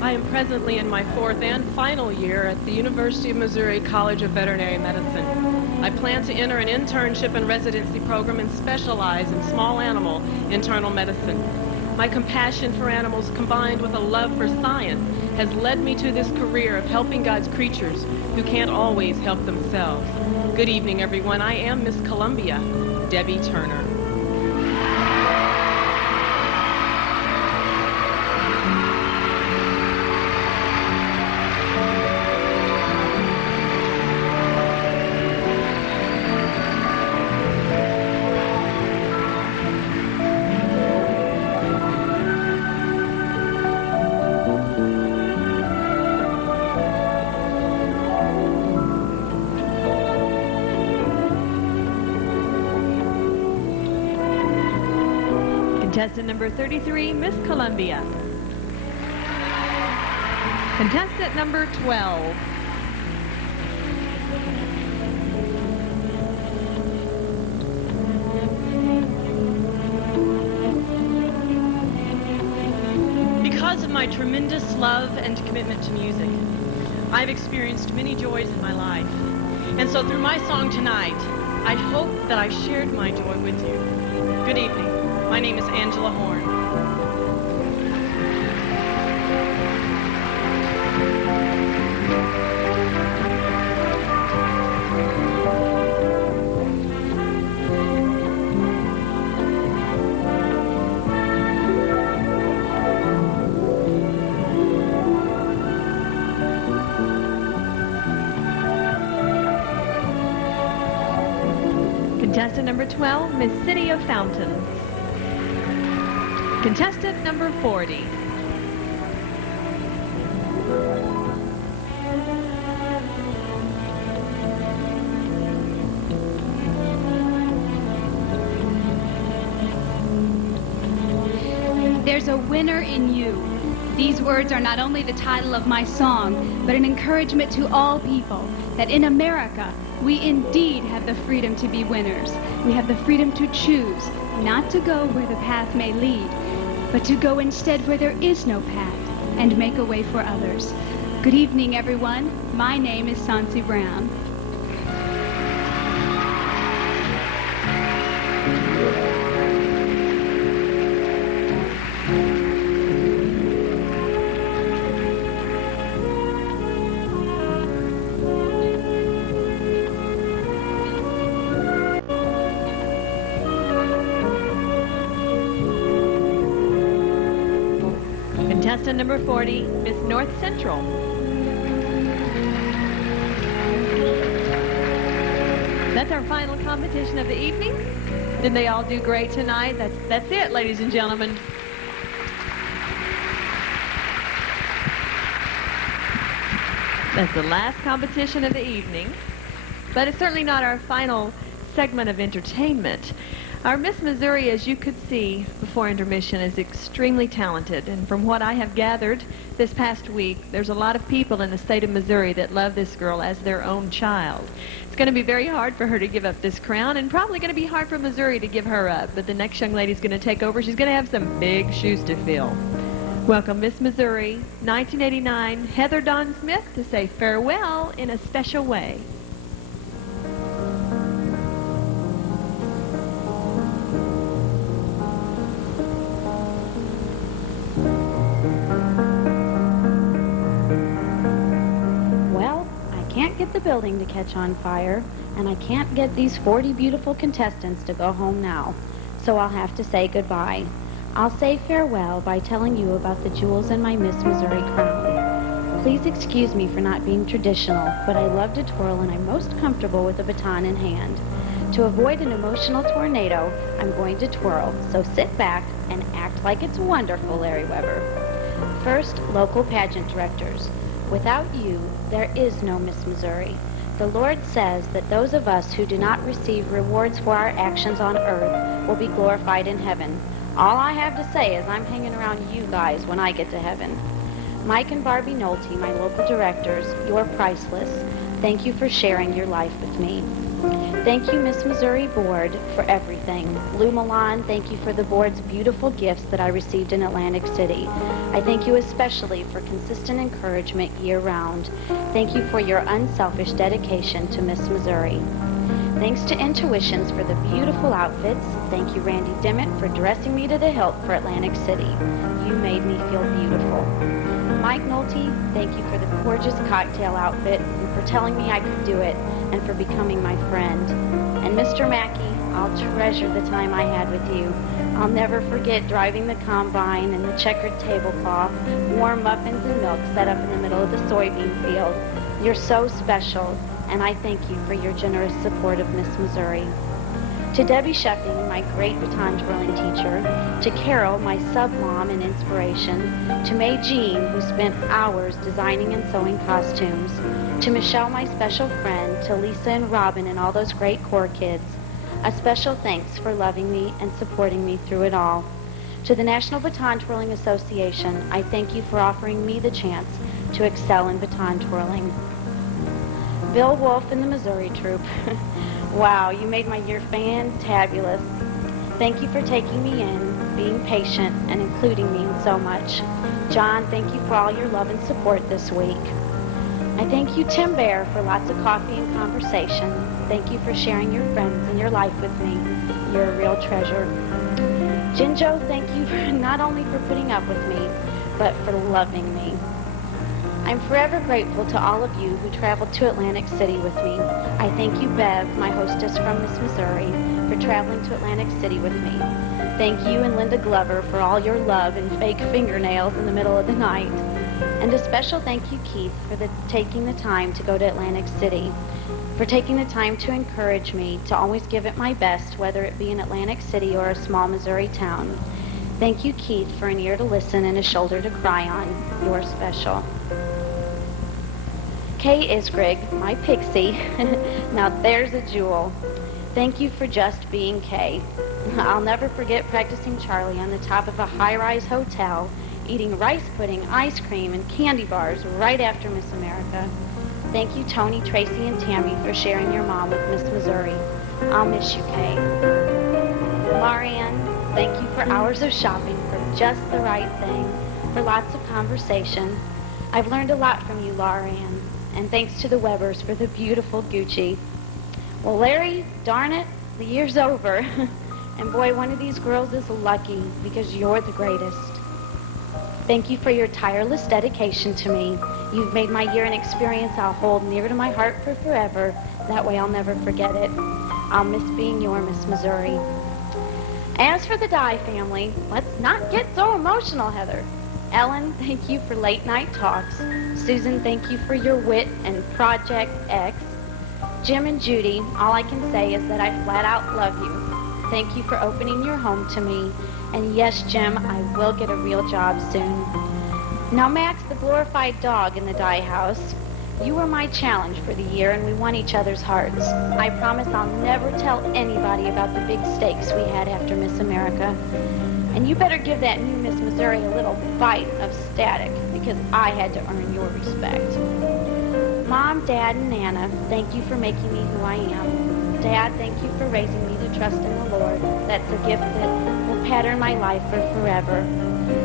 I am presently in my fourth and final year at the University of Missouri College of Veterinary Medicine. I plan to enter an internship and residency program and specialize in small animal internal medicine. My compassion for animals combined with a love for science has led me to this career of helping God's creatures who can't always help themselves. Good evening, everyone. I am Miss Columbia, Debbie Turner. Contestant number 33, Miss Columbia. Contestant number 12. Because of my tremendous love and commitment to music, I've experienced many joys in my life. And so through my song tonight, I hope that I shared my joy with you. Good evening. My name is Angela Horn. Contestant number 12, Miss City of Fountains. Contestant number 40. There's a winner in you. These words are not only the title of my song, but an encouragement to all people that in America, we indeed have the freedom to be winners. We have the freedom to choose, not to go where the path may lead, but to go instead where there is no path and make a way for others. Good evening, everyone. My name is Sansi Brown. Contestant number 40, Miss North Central. That's our final competition of the evening. Didn't they all do great tonight? That's it, ladies and gentlemen. That's the last competition of the evening. But it's certainly not our final segment of entertainment. Our Miss Missouri, as you could see before intermission, is extremely talented. And from what I have gathered this past week, there's a lot of people in the state of Missouri that love this girl as their own child. It's going to be very hard for her to give up this crown, and probably going to be hard for Missouri to give her up. But the next young lady's going to take over. She's going to have some big shoes to fill. Welcome, Miss Missouri, 1989, Heather Dawn Smith, to say farewell in a special way. The building to catch on fire, and I can't get these 40 beautiful contestants to go home now, so I'll have to say goodbye. I'll say farewell by telling you about the jewels in my Miss Missouri crown. Please excuse me for not being traditional, but I love to twirl and I'm most comfortable with a baton in hand. To avoid an emotional tornado, I'm going to twirl, so sit back and act like it's wonderful, Larry Weber. First, local pageant directors. Without you, there is no Miss Missouri. The Lord says that those of us who do not receive rewards for our actions on earth will be glorified in heaven. All I have to say is I'm hanging around you guys when I get to heaven. Mike and Barbie Nolte, my local directors, you're priceless. Thank you for sharing your life with me. Thank you, Miss Missouri Board, for everything. Lou Milan, thank you for the board's beautiful gifts that I received in Atlantic City. I thank you especially for consistent encouragement year-round. Thank you for your unselfish dedication to Miss Missouri. Thanks to Intuitions for the beautiful outfits. Thank you, Randy Dimmitt, for dressing me to the hilt for Atlantic City. You made me feel beautiful. Mike Nolte, thank you for the gorgeous cocktail outfit and for telling me I could do it and for becoming my friend. And Mr. Mackey, I'll treasure the time I had with you. I'll never forget driving the combine and the checkered tablecloth, warm muffins and milk set up in the middle of the soybean field. You're so special, and I thank you for your generous support of Miss Missouri. To Debbie Sheffing, my great baton twirling teacher, to Carol, my sub-mom and inspiration, to Mae Jean, who spent hours designing and sewing costumes, to Michelle, my special friend, to Lisa and Robin and all those great core kids, a special thanks for loving me and supporting me through it all. To the National Baton Twirling Association, I thank you for offering me the chance to excel in baton twirling. Bill Wolf and the Missouri Troop. Wow, you made my year fantabulous. Thank you for taking me in, being patient, and including me in so much. John, thank you for all your love and support this week. I thank you, Tim Bear, for lots of coffee and conversation. Thank you for sharing your friends and your life with me. You're a real treasure. Jinjo, thank you not only for putting up with me, but for loving me. I'm forever grateful to all of you who traveled to Atlantic City with me. I thank you, Bev, my hostess from Miss Missouri, for traveling to Atlantic City with me. Thank you and Linda Glover for all your love and fake fingernails in the middle of the night. And a special thank you, Keith, for taking the time to go to Atlantic City, for taking the time to encourage me to always give it my best, whether it be in Atlantic City or a small Missouri town. Thank you, Keith, for an ear to listen and a shoulder to cry on. You're special. Kay Isgrig, my pixie. Now there's a jewel. Thank you for just being Kay. I'll never forget practicing Charlie on the top of a high-rise hotel, eating rice pudding, ice cream, and candy bars right after Miss America. Thank you, Tony, Tracy, and Tammy, for sharing your mom with Miss Missouri. I'll miss you, Kay. Marianne, thank you for hours of shopping for just the right thing, for lots of conversation. I've learned a lot from you, Lauranne. And thanks to the Webbers for the beautiful Gucci. Well, Larry, darn it, the year's over. And boy, one of these girls is lucky because you're the greatest. Thank you for your tireless dedication to me. You've made my year an experience I'll hold near to my heart for forever. That way I'll never forget it. I'll miss being your Miss Missouri. As for the Dye family, let's not get so emotional, Heather. Ellen, thank you for late night talks. Susan, thank you for your wit and Project X. Jim and Judy, all I can say is that I flat out love you. Thank you for opening your home to me. And yes, Jim, I will get a real job soon. Now, Max, the glorified dog in the Dye house, you were my challenge for the year, and we won each other's hearts. I promise I'll never tell anybody about the big stakes we had after Miss America. And you better give that new Miss Missouri a little bite of static, because I had to earn your respect. Mom, Dad, and Nana, thank you for making me who I am. Dad, thank you for raising me to trust in the Lord. That's a gift that will pattern my life for forever.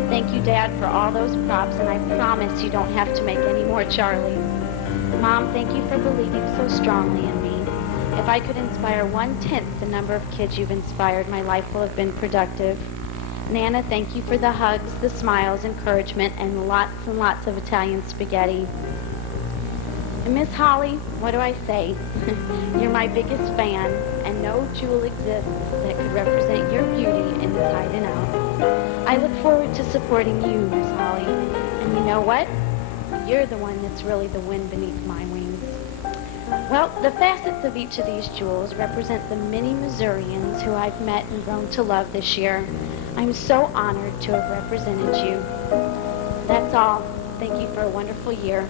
Thank you, Dad, for all those props, and I promise you don't have to make any more Charlies. Mom, thank you for believing so strongly in me. If I could inspire 1/10 the number of kids you've inspired, my life will have been productive. Nana, thank you for the hugs, the smiles, encouragement, and lots of Italian spaghetti. And Miss Holly, what do I say? You're my biggest fan, and no jewel exists that could represent your beauty inside and out. I look forward to supporting you, Miss Holly. And you know what? You're the one that's really the wind beneath my wings. Well, the facets of each of these jewels represent the many Missourians who I've met and grown to love this year. I'm so honored to have represented you. That's all. Thank you for a wonderful year.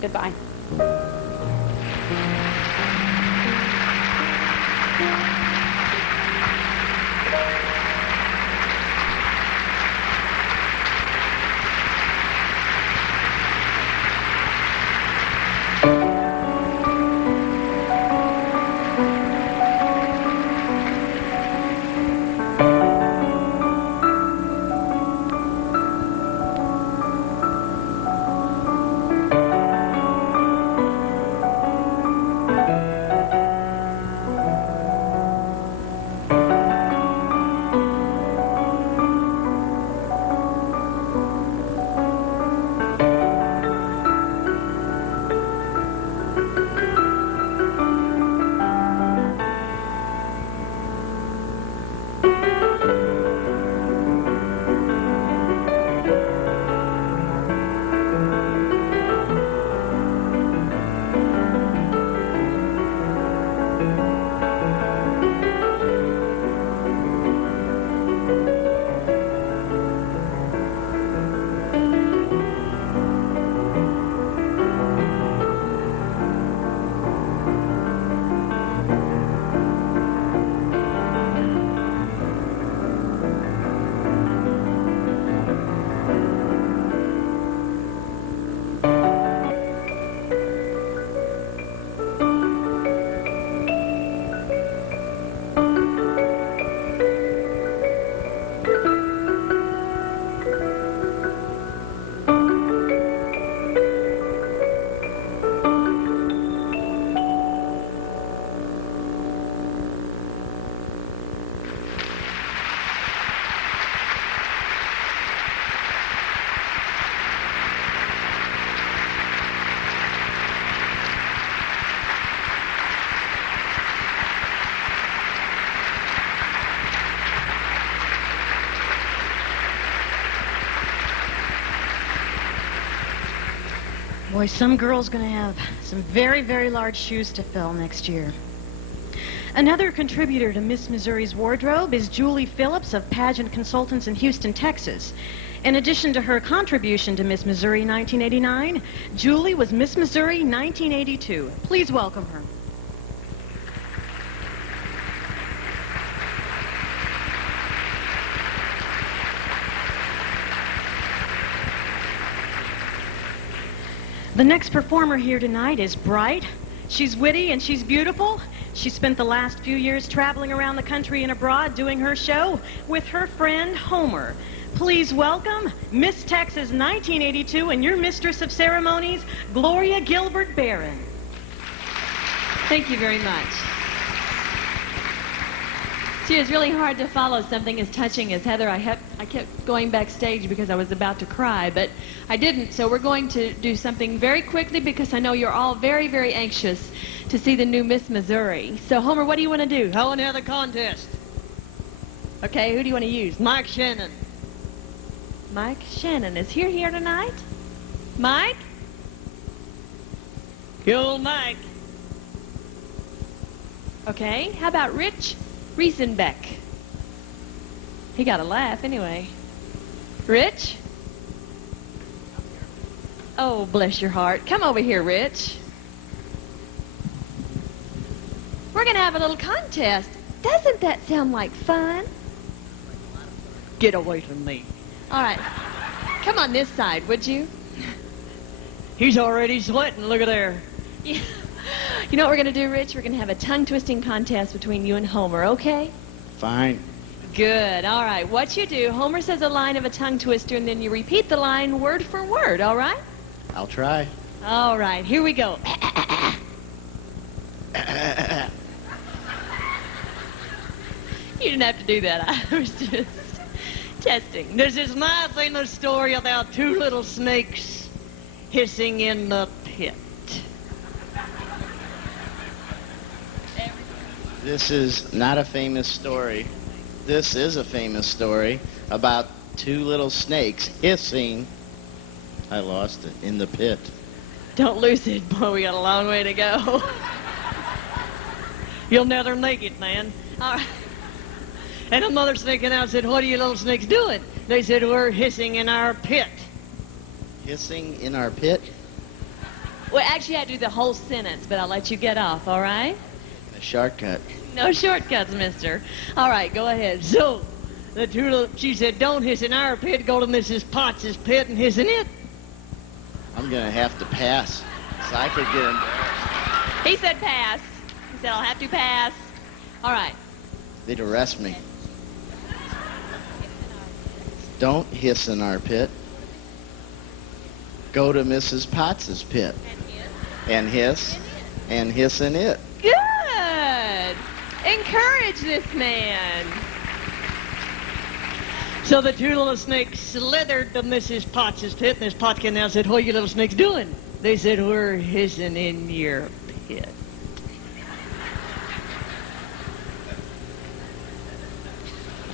Goodbye. Boy, some girl's going to have some very, very large shoes to fill next year. Another contributor to Miss Missouri's wardrobe is Julie Phillips of Pageant Consultants in Houston, Texas. In addition to her contribution to Miss Missouri 1989, Julie was Miss Missouri 1982. Please welcome her. The next performer here tonight is bright. She's witty and she's beautiful. She spent the last few years traveling around the country and abroad doing her show with her friend Homer. Please welcome Miss Texas 1982 and your mistress of ceremonies, Gloria Gilbert Barron. Thank you very much. See, it's really hard to follow something as touching as Heather. I kept going backstage because I was about to cry, but I didn't. So we're going to do something very quickly because I know you're all very, very anxious to see the new Miss Missouri. So, Homer, what do you want to do? I want to have the contest. Okay, who do you want to use? Mike Shannon. Mike Shannon is here tonight? Mike? Good old Mike. Okay, how about Rich Riesenbeck? He got a laugh anyway. Rich? Oh, bless your heart. Come over here, Rich. We're going to have a little contest. Doesn't that sound like fun? Get away from me. All right. Come on this side, would you? He's already sweating. Look at there. Yeah. You know what we're going to do, Rich? We're going to have a tongue-twisting contest between you and Homer, okay? Fine. Good. All right. What you do, Homer says a line of a tongue twister, and then you repeat the line word for word, all right? I'll try. All right. Here we go. You didn't have to do that. I was just testing. There's this nice famous story about two little snakes hissing in the pit. This is not a famous story. This is a famous story about two little snakes hissing. I lost it. In the pit. Don't lose it, boy. We got a long way to go. You'll never make it, man. All right. And the mother snake and I said, "What are you little snakes doing?" They said, "We're hissing in our pit." Hissing in our pit? Well, actually, I do the whole sentence, but I'll let you get off, all right? A shortcut. No shortcuts, mister. All right, go ahead. So, the two little, she said, "Don't hiss in our pit. Go to Mrs. Potts's pit and hiss in it." I'm going to have to pass, so I could get him. He said pass. He said, I'll have to pass. All right. They'd arrest me. Don't hiss in our pit. Go to Mrs. Potts's pit. And hiss. And hiss in it. Good. Encourage this man. So the two little snakes slithered to Mrs. Potts's pit, and Mrs. Potts came down and said, "What are you little snakes doing?" They said, "We're hissing in your pit."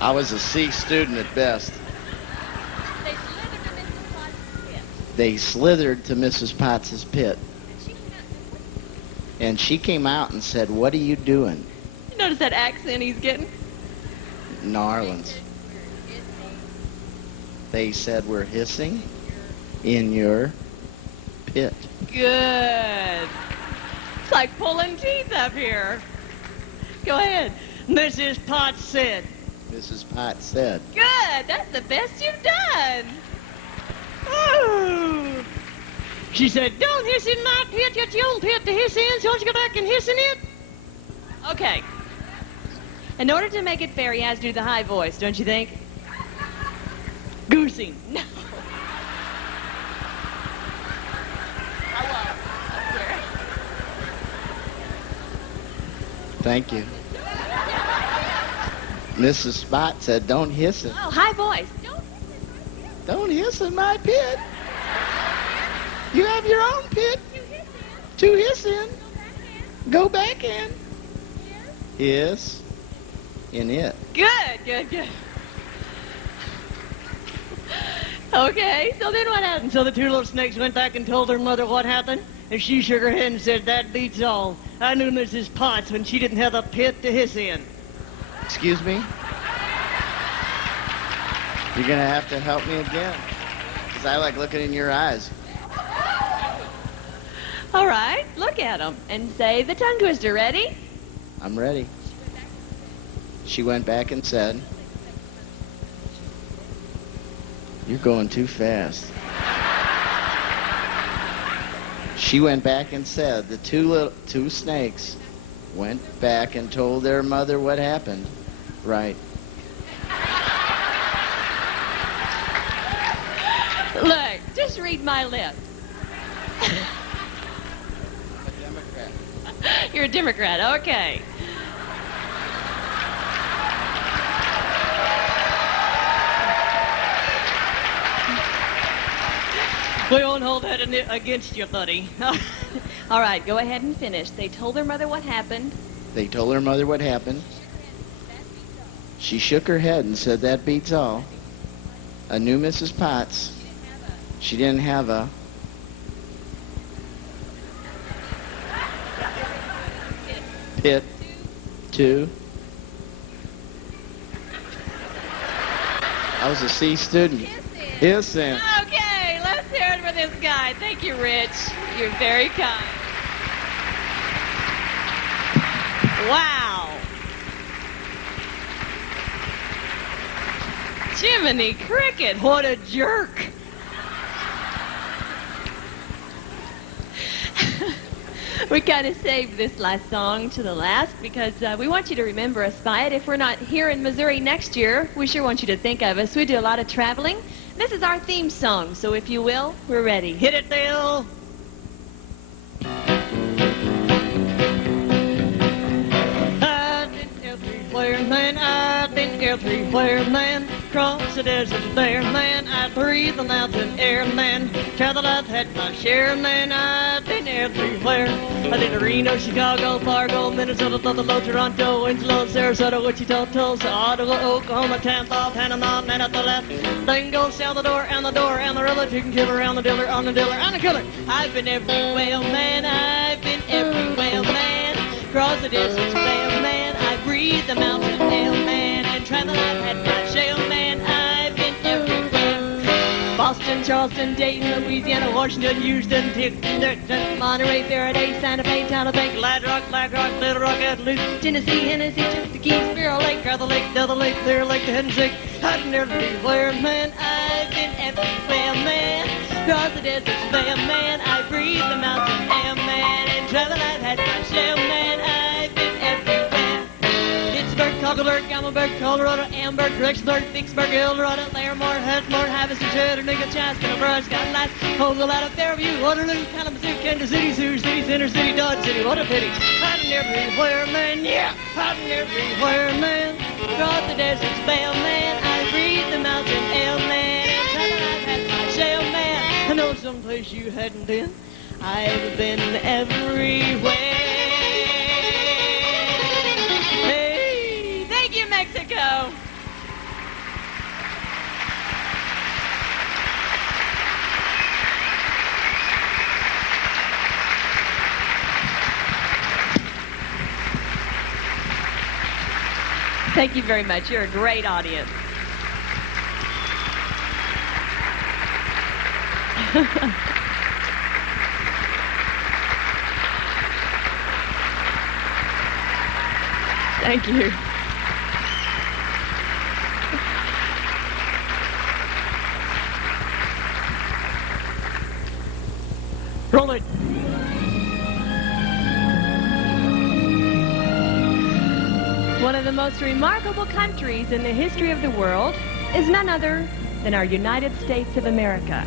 I was a C student at best. They slithered to Mrs. Potts's pit. They slithered to Mrs. Potts's pit. And she came out and said, "What are you doing?" You notice that accent he's getting? New Orleans. They said, "We're hissing in your pit." Good. It's like pulling teeth up here. Go ahead. Mrs. Potts said. Mrs. Potts said. Good. That's the best you've done. Oh. She said, "Don't hiss in my pit. It's your own pit to hiss in. So don't you go back and hiss in it." Okay. In order to make it fair, he has to do the high voice, don't you think? Goosing. No. Thank you. Mrs. Spot said, "Don't hiss it. Oh, high voice. Don't hiss in my pit. You have your own pit to hiss in. Go back in. Hiss in it." Good, good, good. Okay, so then what happened? And so the two little snakes went back and told their mother what happened, and she shook her head and said, "That beats all. I knew Mrs. Potts when she didn't have a pit to hiss in." Excuse me? You're going to have to help me again, because I like looking in your eyes. All right, look at him and say the tongue twister. Ready? I'm ready. She went back and said, "You're going too fast." She went back and said, the two snakes went back and told their mother what happened. Right. Look, just read my lips. A Democrat. You're a Democrat, okay. We won't hold that against you, buddy. All right, go ahead and finish. They told their mother what happened. They told her mother what happened. She shook her head and said, "That beats all." A new Mrs. Potts. She didn't have a pit to. I was a C student. Hissing. Okay, let's hear it for this guy. Thank you, Rich. You're very kind. Wow. Jiminy Cricket, what a jerk. We kind of saved this last song to the last because we want you to remember us by it. If we're not here in Missouri next year, we sure want you to think of us. We do a lot of traveling. This is our theme song, so if you will, we're ready. Hit it, Bill. I've been everywhere, man. I've been everywhere, man. Cross the desert bare, man. I breathe the mountain air, man. Travel, I've had my share, man. I've been everywhere. I've been to Reno, Chicago, Fargo, Minnesota, Buffalo, Toronto, Winslow, Sarasota, Wichita, Tulsa, Ottawa, Oklahoma, Tampa, Panama, Manitoba, Lingo, Salvador, and the door, Amarillo, chicken killer, on the dealer, on the dealer, on the killer. I've been everywhere, man. I've been everywhere, man. Cross the desert bare, man. I breathe the mountain air, man. And travel, I've had my share, man. I've been everywhere. Boston, Charleston, Dayton, Louisiana, Washington, Houston, Texas, Monterey, Faraday, Santa Fe, Talladega, Glad Rock, Black Rock, Little Rock, Adelute, Tennessee, Hennessy, Chesapeake, Sparrow Lake, Cartha Lake, Delta Lake, Clear Lake, the Hidden Lake. I've been everywhere, man. I've been everywhere, man. Cross the desert bare, man. I breathe the mountain air, man. And travel, I've had my share, man. I've been everywhere. Pittsburgh, Cockelburg, Gammelburg, Colorado, Amberg, Rexburg, Vicksburg, Eldorado, Laramore, Hesmore, Havasu, Chattanooga, Chaska, Nebraska, Light, Colorado, Fairview, Waterloo, Kalamazoo, Kansas City, Sioux City, Center City, Dodge City. What a pity. I've been everywhere, man. Yeah, I've been everywhere, man. Cross the deserts bare, man. I breathe the mountain air, man. And travel, I've had my share, man. I know someplace you hadn't been. I've been everywhere. Hey, thank you, Mexico. Thank you very much. You're a great audience. Thank you. Roll it. One of the most remarkable countries in the history of the world is none other than our United States of America.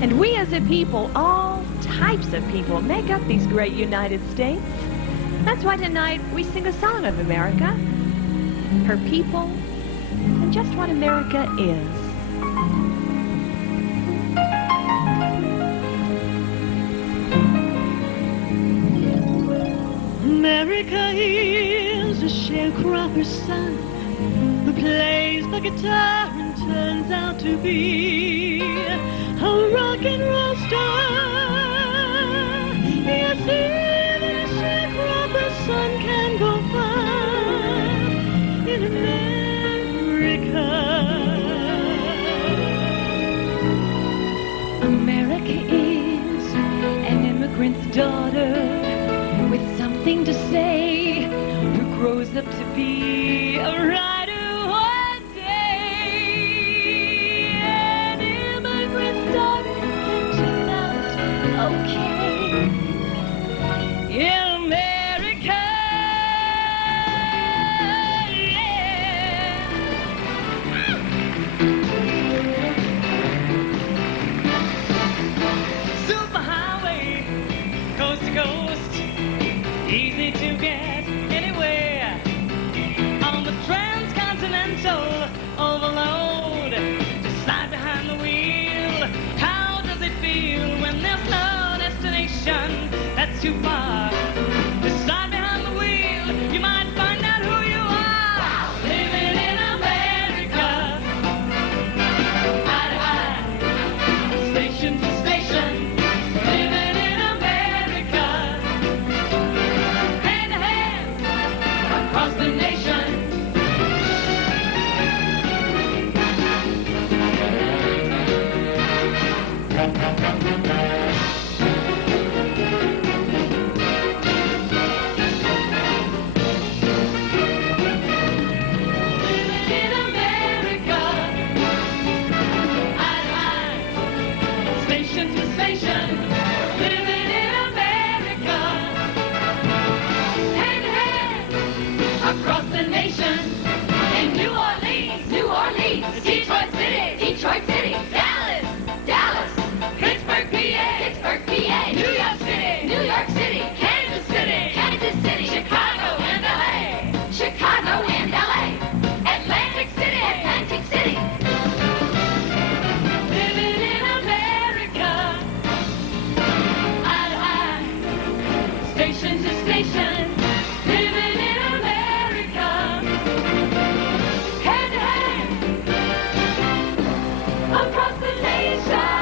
And we as a people, all types of people, make up these great United States. That's why tonight we sing a song of America, her people, and just what America is. America is a sharecropper's son who plays the guitar and turns out to be a rock and roll star. Yes, even a sharecropper's son can go far in America. America is an immigrant's daughter with something to say, who grows up to be a writer one day. An immigrant's daughter can turn out okay in America. Superhighway, coast to coast, easy to get anywhere on the transcontinental overload. Just slide behind the wheel. How does it feel when there's no destination that's too far? Just slide behind the wheel. You might find out who you are. Living in America. Eye to eye, station to station. Living in America. Hand to hand, across the nation. Living in America. Eye to eye, station to station. Living in America. Hand to hand, across the nation. In New Orleans, New Orleans, Detroit City, Detroit City, Dallas, Dallas, Pittsburgh, PA, Pittsburgh, PA, New York City, New York City, Kansas City, Kansas City, Chicago and LA, Chicago and LA, Atlantic City, Atlantic City. Living in America, eye to eye, station to station. Living in America, hand to hand, across the nation.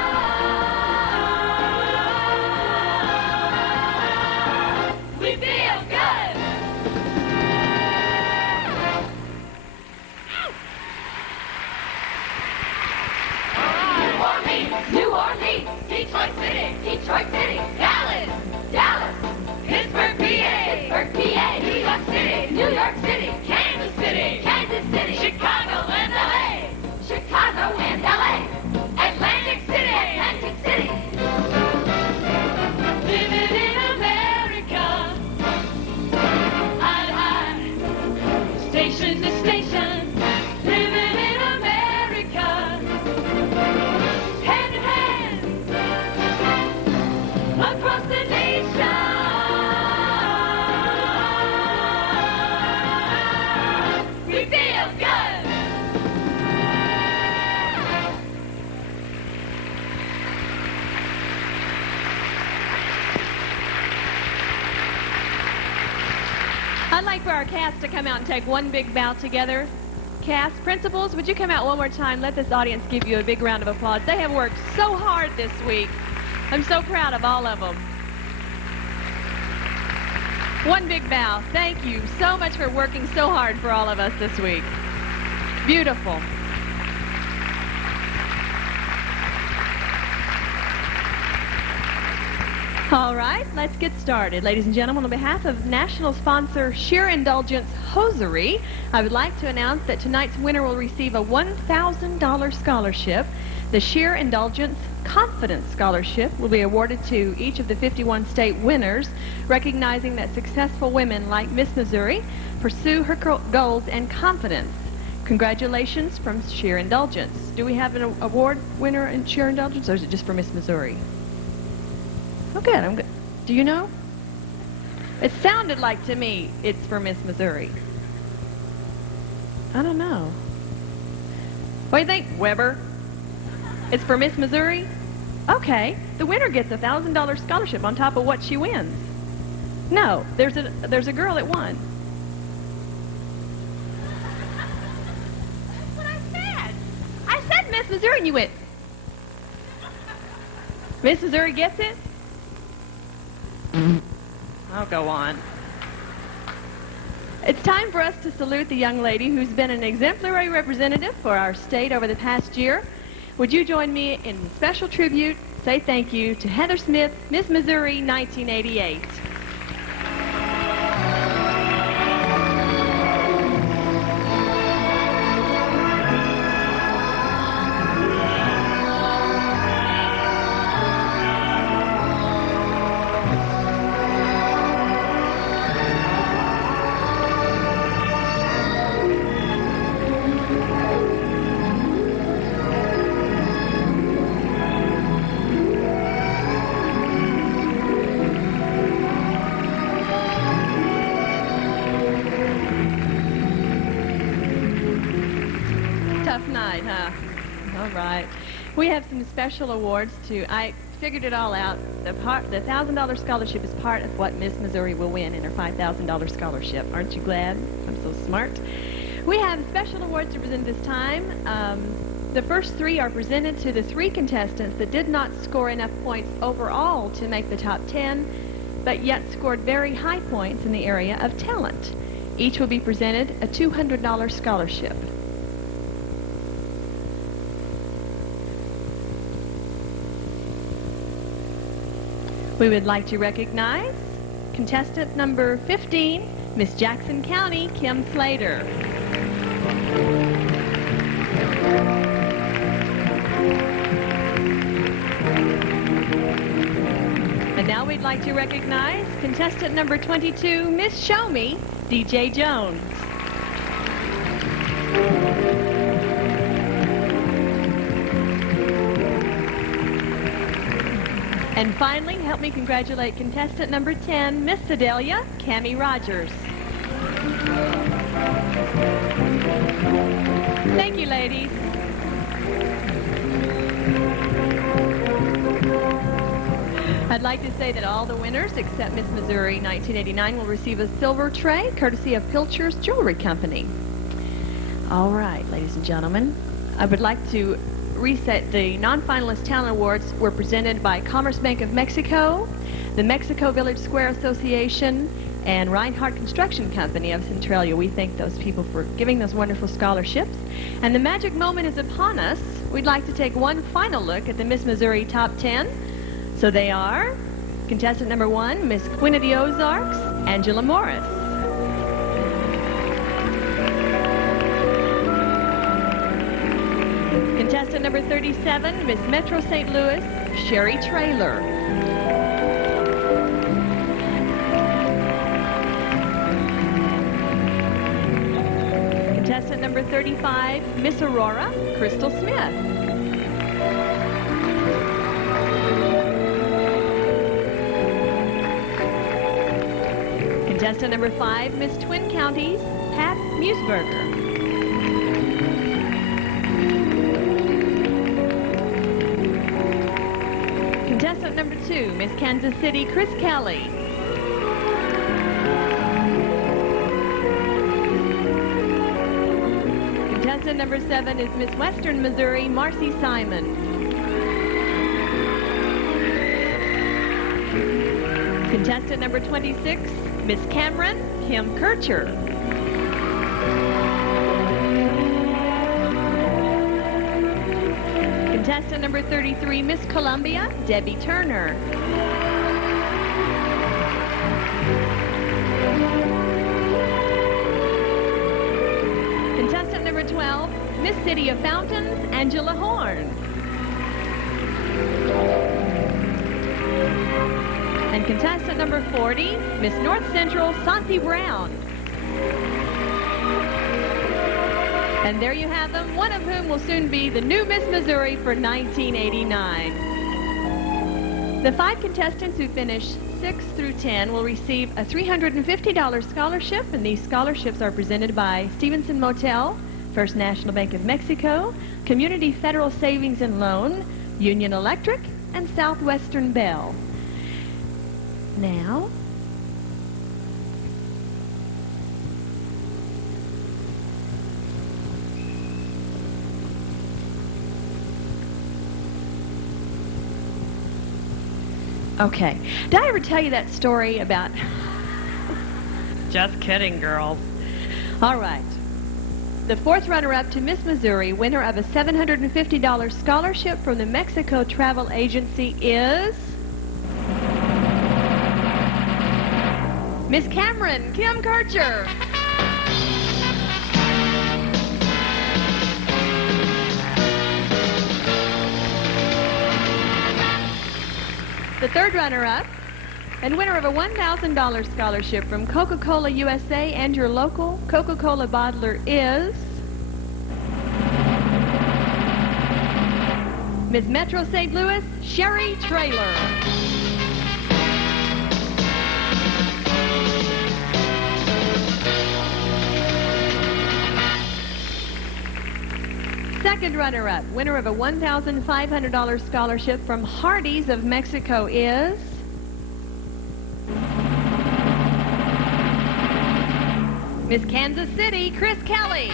We feel good. New Orleans, New Orleans, Detroit City, Detroit City, Dallas, Dallas, Pittsburgh, PA, Pittsburgh, PA, New York City, New York City, Kansas City, Kansas City, Chicago and LA, Chicago and LA, Atlantic City, Atlantic City. Living in America, eye to eye, station to station. Living in America, hand to hand, across the nation. We feel good. I'd like for our cast to come out and take one big bow together. Cast, principals, would you come out one more time? Let this audience give you a big round of applause. They have worked so hard this week. I'm so proud of all of them. One big bow. Thank you so much for working so hard for all of us this week. Beautiful. All right, let's get started. Ladies and gentlemen, on behalf of national sponsor Sheer Indulgence Hosiery, I would like to announce that tonight's winner will receive a $1,000 scholarship. The Sheer Indulgence Confidence Scholarship will be awarded to each of the 51 state winners, recognizing that successful women like Miss Missouri pursue her goals and confidence. Congratulations from Sheer Indulgence. Do we have an award winner in Sheer Indulgence, or is it just for Miss Missouri? Oh, good. I'm good. Do you know? It sounded like to me it's for Miss Missouri. I don't know. What do you think, Weber? It's for Miss Missouri? Okay. The winner gets a $1,000 scholarship on top of what she wins. No, there's a girl that won. That's what I said. I said Miss Missouri, and you went. Miss Missouri gets it? I'll go on. It's time for us to salute the young lady who's been an exemplary representative for our state over the past year. Would you join me in special tribute, say thank you to Heather Smith, Miss Missouri 1988. Tough night, huh? All right. We have some special awards too. I figured it all out. The $1,000 scholarship is part of what Miss Missouri will win in her $5,000 scholarship. Aren't you glad? I'm so smart. We have special awards to present this time. The first three are presented to the three contestants that did not score enough points overall to make the top 10, but yet scored very high points in the area of talent. Each will be presented a $200 scholarship. We would like to recognize contestant number 15, Miss Jackson County, Kim Slater. And now we'd like to recognize contestant number 22, Miss Show Me, DJ Jones. And finally, help me congratulate contestant number 10, Miss Sedalia, Cammie Rogers. Thank you, ladies. I'd like to say that all the winners except Miss Missouri 1989 will receive a silver tray courtesy of Pilcher's Jewelry Company. All right, ladies and gentlemen, I would like to reset. The non-finalist talent awards were presented by Commerce Bank of Mexico, the Mexico Village Square Association, and Reinhardt Construction Company of Centralia. We thank those people for giving those wonderful scholarships. And the magic moment is upon us. We'd like to take one final look at the Miss Missouri Top 10. So they are contestant number 1, Miss Queen of the Ozarks, Angela Morris. Contestant number 37, Miss Metro St. Louis, Sherry Traylor. Contestant number 35, Miss Aurora, Crystal Smith. Contestant number 5, Miss Twin Counties, Pat Musburger. Contestant number 2, Miss Kansas City, Chris Kelly. Contestant number 7 is Miss Western Missouri, Marcy Simon. Contestant number 26, Miss Cameron Kim Kircher. Contestant number 33, Miss Columbia, Debbie Turner. Contestant number 12, Miss City of Fountains, Angela Horn. And contestant number 40, Miss North Central, Santi Brown. And there you have them, one of whom will soon be the new Miss Missouri for 1989. The 5 contestants who finished 6 through 10 will receive a $350 scholarship, and these scholarships are presented by Stevenson Motel, First National Bank of Mexico, Community Federal Savings and Loan, Union Electric, and Southwestern Bell. Now, okay. Did I ever tell you that story about... Just kidding, girls. All right. The 4th runner-up to Miss Missouri, winner of a $750 scholarship from the Mexico Travel Agency is... Miss Cameron Kim Kircher. The 3rd runner-up and winner of a $1,000 scholarship from Coca-Cola USA and your local Coca-Cola bottler is Miss Metro St. Louis, Sherry Traylor. Second runner-up, winner of a $1,500 scholarship from Hardee's of Mexico is Miss Kansas City, Chris Kelly.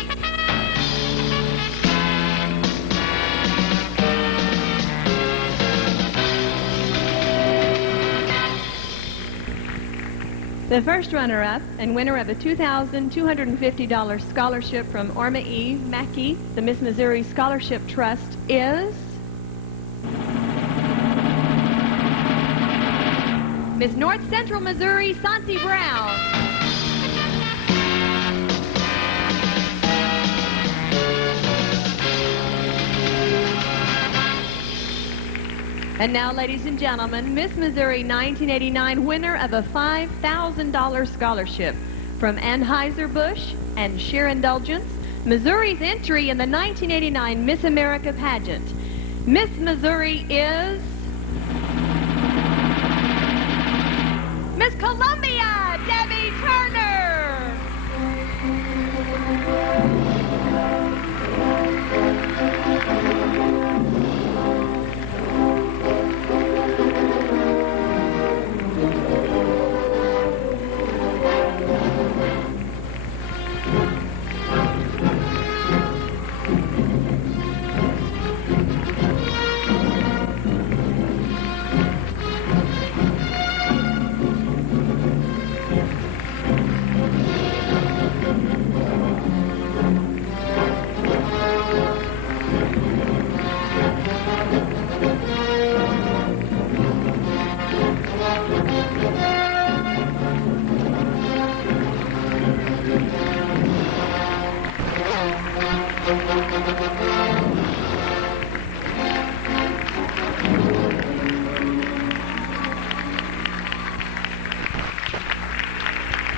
The first runner-up and winner of a $2,250 scholarship from Orma E. Mackey, the Miss Missouri Scholarship Trust, is Miss North Central Missouri, Santi Brown. And now, ladies and gentlemen, Miss Missouri 1989 winner of a $5,000 scholarship from Anheuser-Busch and Sheer Indulgence, Missouri's entry in the 1989 Miss America pageant. Miss Missouri is Miss Columbia, Debbie Turner.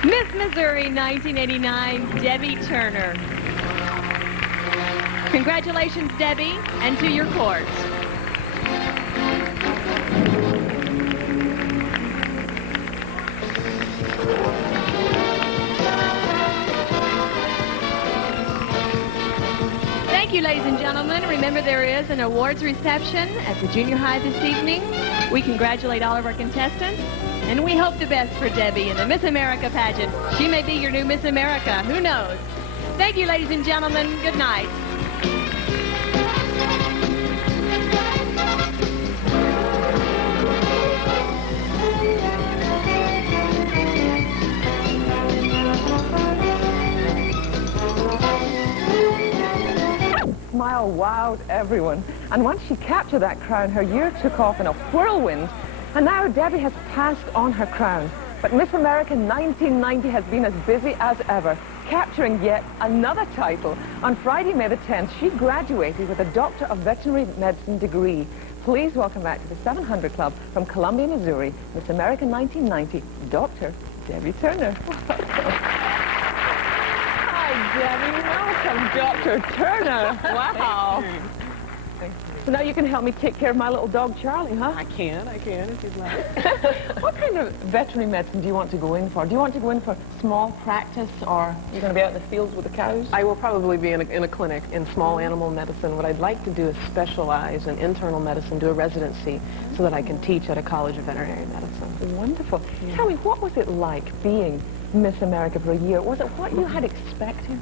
Miss Missouri 1989, Debbie Turner. Congratulations, Debbie, and to your court. Thank you, ladies and gentlemen. Remember, there is an awards reception at the junior high this evening. We congratulate all of our contestants, and we hope the best for Debbie in the Miss America pageant. She may be your new Miss America. Who knows? Thank you, ladies and gentlemen. Good night. smile wowed everyone. And once she captured that crown, her year took off in a whirlwind. And now Debbie has passed on her crown. But Miss America 1990 has been as busy as ever, capturing yet another title. On Friday, May the 10th, she graduated with a Doctor of Veterinary Medicine degree. Please welcome back to the 700 Club from Columbia, Missouri, Miss America 1990, Dr. Debbie Turner. Hi, Debbie. Welcome, Dr. Turner. Wow. Thank you. So now you can help me take care of my little dog, Charlie, huh? I can, if you'd like. What kind of veterinary medicine do you want to go in for? Do you want to go in for small practice, or are you going to be out in the fields with the cows? I will probably be in a clinic in small animal medicine. What I'd like to do is specialize in internal medicine, do a residency, so that I can teach at a college of veterinary medicine. Wonderful. Tell me, what was it like being Miss America for a year? Was it what you had expected?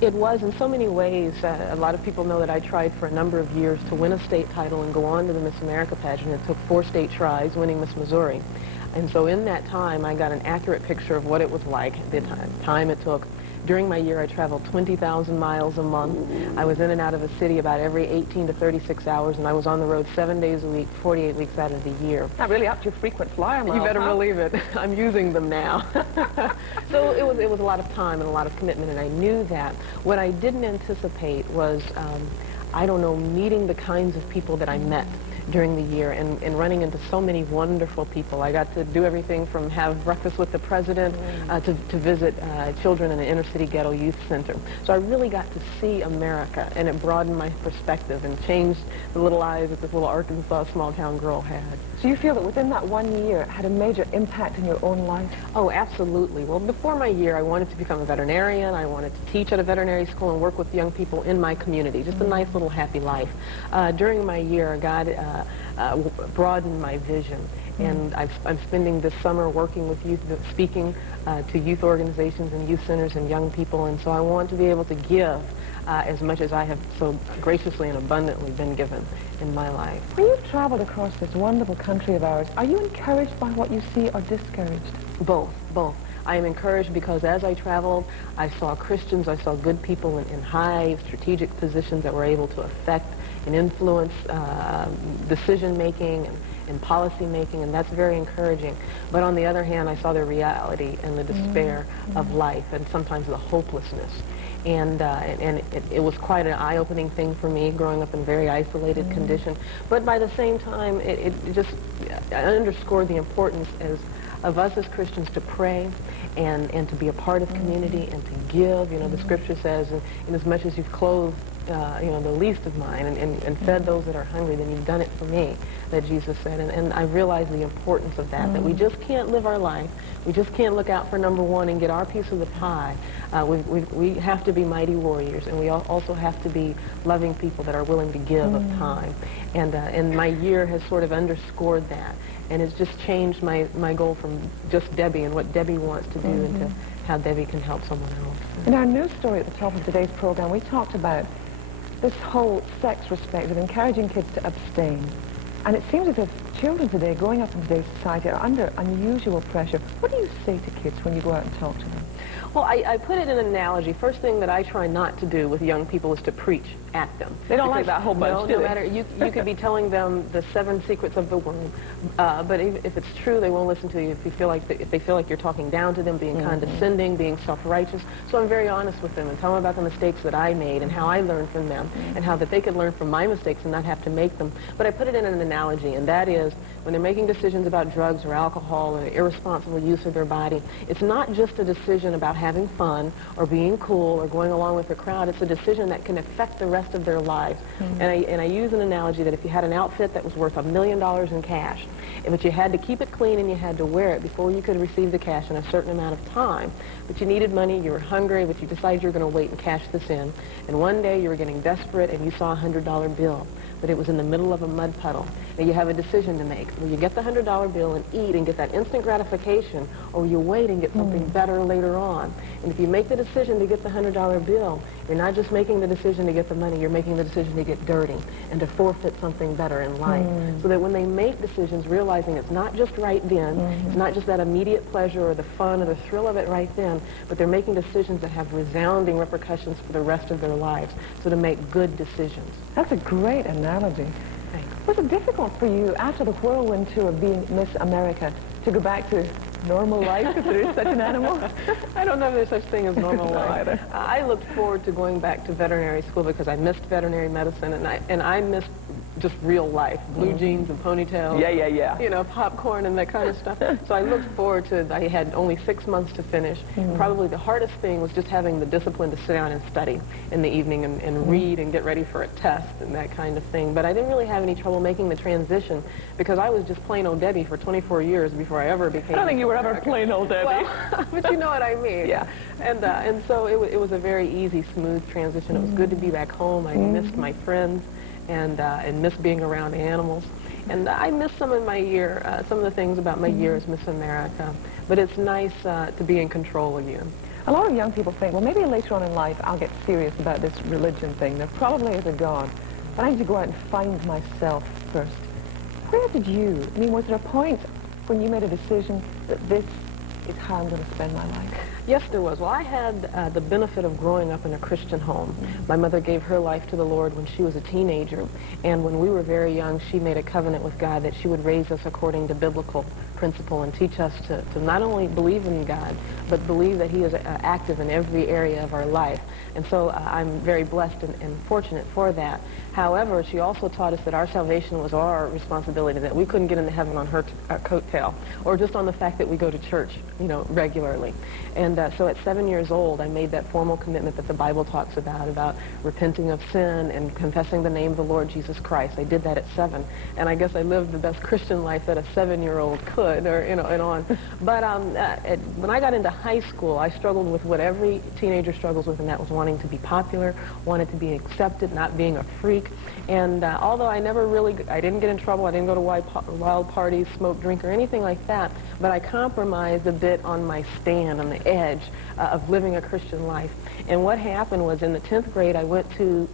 It was in so many ways. A lot of people know that I tried for a number of years to win a state title and go on to the Miss America pageant. It took 4 state tries, winning Miss Missouri. And so in that time, I got an accurate picture of what it was like, the time it took. During my year, I traveled 20,000 miles a month. I was in and out of the city about every 18 to 36 hours, and I was on the road 7 days a week, 48 weeks out of the year. That really upped your frequent flyer miles. You better believe it. I'm using them now. So it was a lot of time and a lot of commitment, and I knew that. What I didn't anticipate was, I don't know, meeting the kinds of people that I met during the year and running into so many wonderful people. I got to do everything from have breakfast with the president to visit children in an inner city ghetto youth center. So I really got to see America, and it broadened my perspective and changed the little eyes that this little Arkansas small town girl had. So you feel that within that 1 year it had a major impact in your own life? Oh, absolutely. Well, before my year, I wanted to become a veterinarian. I wanted to teach at a veterinary school and work with young people in my community. Just a nice little happy life. During my year, God broadened my vision. And I'm spending this summer working with youth, speaking to youth organizations and youth centers and young people. And so I want to be able to give as much as I have so graciously and abundantly been given in my life. When you've traveled across this wonderful country of ours, are you encouraged by what you see or discouraged? Both. I am encouraged because as I traveled, I saw Christians, I saw good people in high strategic positions that were able to affect and influence decision-making and policy-making, and that's very encouraging. But on the other hand, I saw the reality and the despair of life and sometimes the hopelessness. And it was quite an eye-opening thing for me, growing up in a very isolated condition. But by the same time, it just underscored the importance of us as Christians to pray and to be a part of community and to give. You know, the scripture says, in as much as you've clothed the least of mine and fed those that are hungry, then you've done it for me, that Jesus said. And I realized the importance of that, that we just can't live our life. We just can't look out for number one and get our piece of the pie. We have to be mighty warriors, and we also have to be loving people that are willing to give of time. And my year has sort of underscored that. And it's just changed my goal from just Debbie and what Debbie wants to do into how Debbie can help someone else. In our news story at the top of today's program, we talked about this whole sex respect of encouraging kids to abstain. And it seems as if children today, growing up in today's society, are under unusual pressure. What do you say to kids when you go out and talk to them? Well, I put it in an analogy. First thing that I try not to do with young people is to preach at them. They don't like that whole bunch, do no they? matter, you could be telling them the 7 secrets of the womb, but if it's true, they won't listen to you if they feel like you're talking down to them, being condescending, being self-righteous. So I'm very honest with them and tell them about the mistakes that I made and how I learned from them and how that they could learn from my mistakes and not have to make them. But I put it in an analogy, and that is when they're making decisions about drugs or alcohol or irresponsible use of their body, it's not just a decision about having fun or being cool or going along with the crowd. It's a decision that can affect the rest of their lives. And I use an analogy that if you had an outfit that was worth $1 million in cash, but you had to keep it clean and you had to wear it before you could receive the cash in a certain amount of time, but you needed money, you were hungry, but you decided you were going to wait and cash this in, and one day you were getting desperate and you saw a $100 bill, but it was in the middle of a mud puddle. Now you have a decision to make. Will you get the $100 bill and eat and get that instant gratification, or will you wait and get something better later on? job. And if you make the decision to get the $100 bill, you're not just making the decision to get the money, you're making the decision to get dirty and to forfeit something better in life. So that when they make decisions, realizing it's not just right then, it's not just that immediate pleasure or the fun or the thrill of it right then, but they're making decisions that have resounding repercussions for the rest of their lives. So to make good decisions. That's a great analogy. Was it difficult for you, after the whirlwind tour of being Miss America, to go back to normal life, if there is such an animal? I don't know if there's such thing as normal No, life. either. I looked forward to going back to veterinary school because I missed veterinary medicine, and I missed just real life, blue jeans and ponytails. Yeah. You know, popcorn and that kind of stuff. So I looked forward to it. I had only 6 months to finish. Probably the hardest thing was just having the discipline to sit down and study in the evening and read and get ready for a test and that kind of thing. But I didn't really have any trouble making the transition because I was just plain old Debbie for 24 years before I ever became... I don't think you were ever plain old Debbie. Well, but you know what I mean. Yeah. And so it was a very easy, smooth transition. It was good to be back home. I missed my friends and missed being around animals. And I missed some of my year, some of the things about my year as Miss America. But it's nice to be in control again. A lot of young people think, well, maybe later on in life I'll get serious about this religion thing. There probably is a God, but I need to go out and find myself first. Where did you, I mean, was there a point when you made a decision that this is how I'm going to spend my life? Yes, there was. Well, I had the benefit of growing up in a Christian home. My mother gave her life to the Lord when she was a teenager, and when we were very young, she made a covenant with God that she would raise us according to biblical principle and teach us to not only believe in God, but believe that He is active in every area of our life. And so I'm very blessed and fortunate for that. However, she also taught us that our salvation was our responsibility, that we couldn't get into heaven on her coattail, or just on the fact that we go to church, you know, regularly. And so at 7 years old, I made that formal commitment that the Bible talks about repenting of sin and confessing the name of the Lord Jesus Christ. I did that at 7, and I guess I lived the best Christian life that a 7-year-old could, or you know, and on. But when I got into high school, I struggled with what every teenager struggles with, and that was wanting to be popular, wanted to be accepted, not being a freak. And although I didn't get in trouble, I didn't go to wild parties, smoke, drink, or anything like that, but I compromised a bit on my stand, on the edge of living a Christian life. And what happened was in the 10th grade, I went to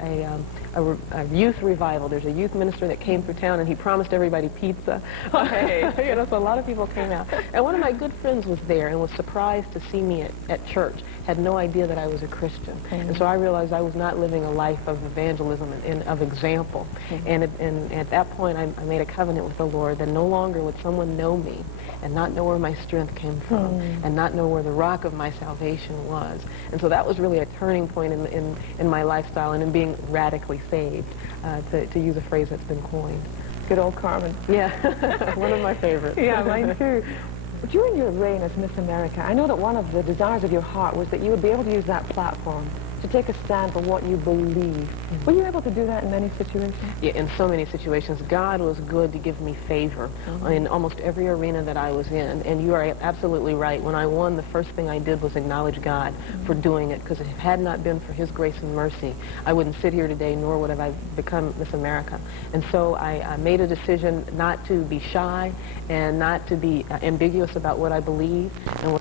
a youth revival. There's a youth minister that came through town, and he promised everybody pizza. Hey, you know, so a lot of people came out. And one of my good friends was there and was surprised to see me at church. Had no idea that I was a Christian. And so I realized I was not living a life of evangelism and of example. And at that point, I made a covenant with the Lord that no longer would someone know me and not know where my strength came from and not know where the rock of my salvation was. And so that was really a turning point in my lifestyle and in being radically saved, to use a phrase that's been coined. Good old Carmen. Yeah, one of my favorites. Yeah, mine too. During your reign as Miss America, I know that one of the desires of your heart was that you would be able to use that platform to take a stand for what you believe. Were you able to do that in many situations? Yeah, in so many situations. God was good to give me favor in almost every arena that I was in. And you are absolutely right. When I won, the first thing I did was acknowledge God for doing it, because if it had not been for His grace and mercy, I wouldn't sit here today, nor would have I become Miss America. And so I made a decision not to be shy and not to be ambiguous about what I believe. And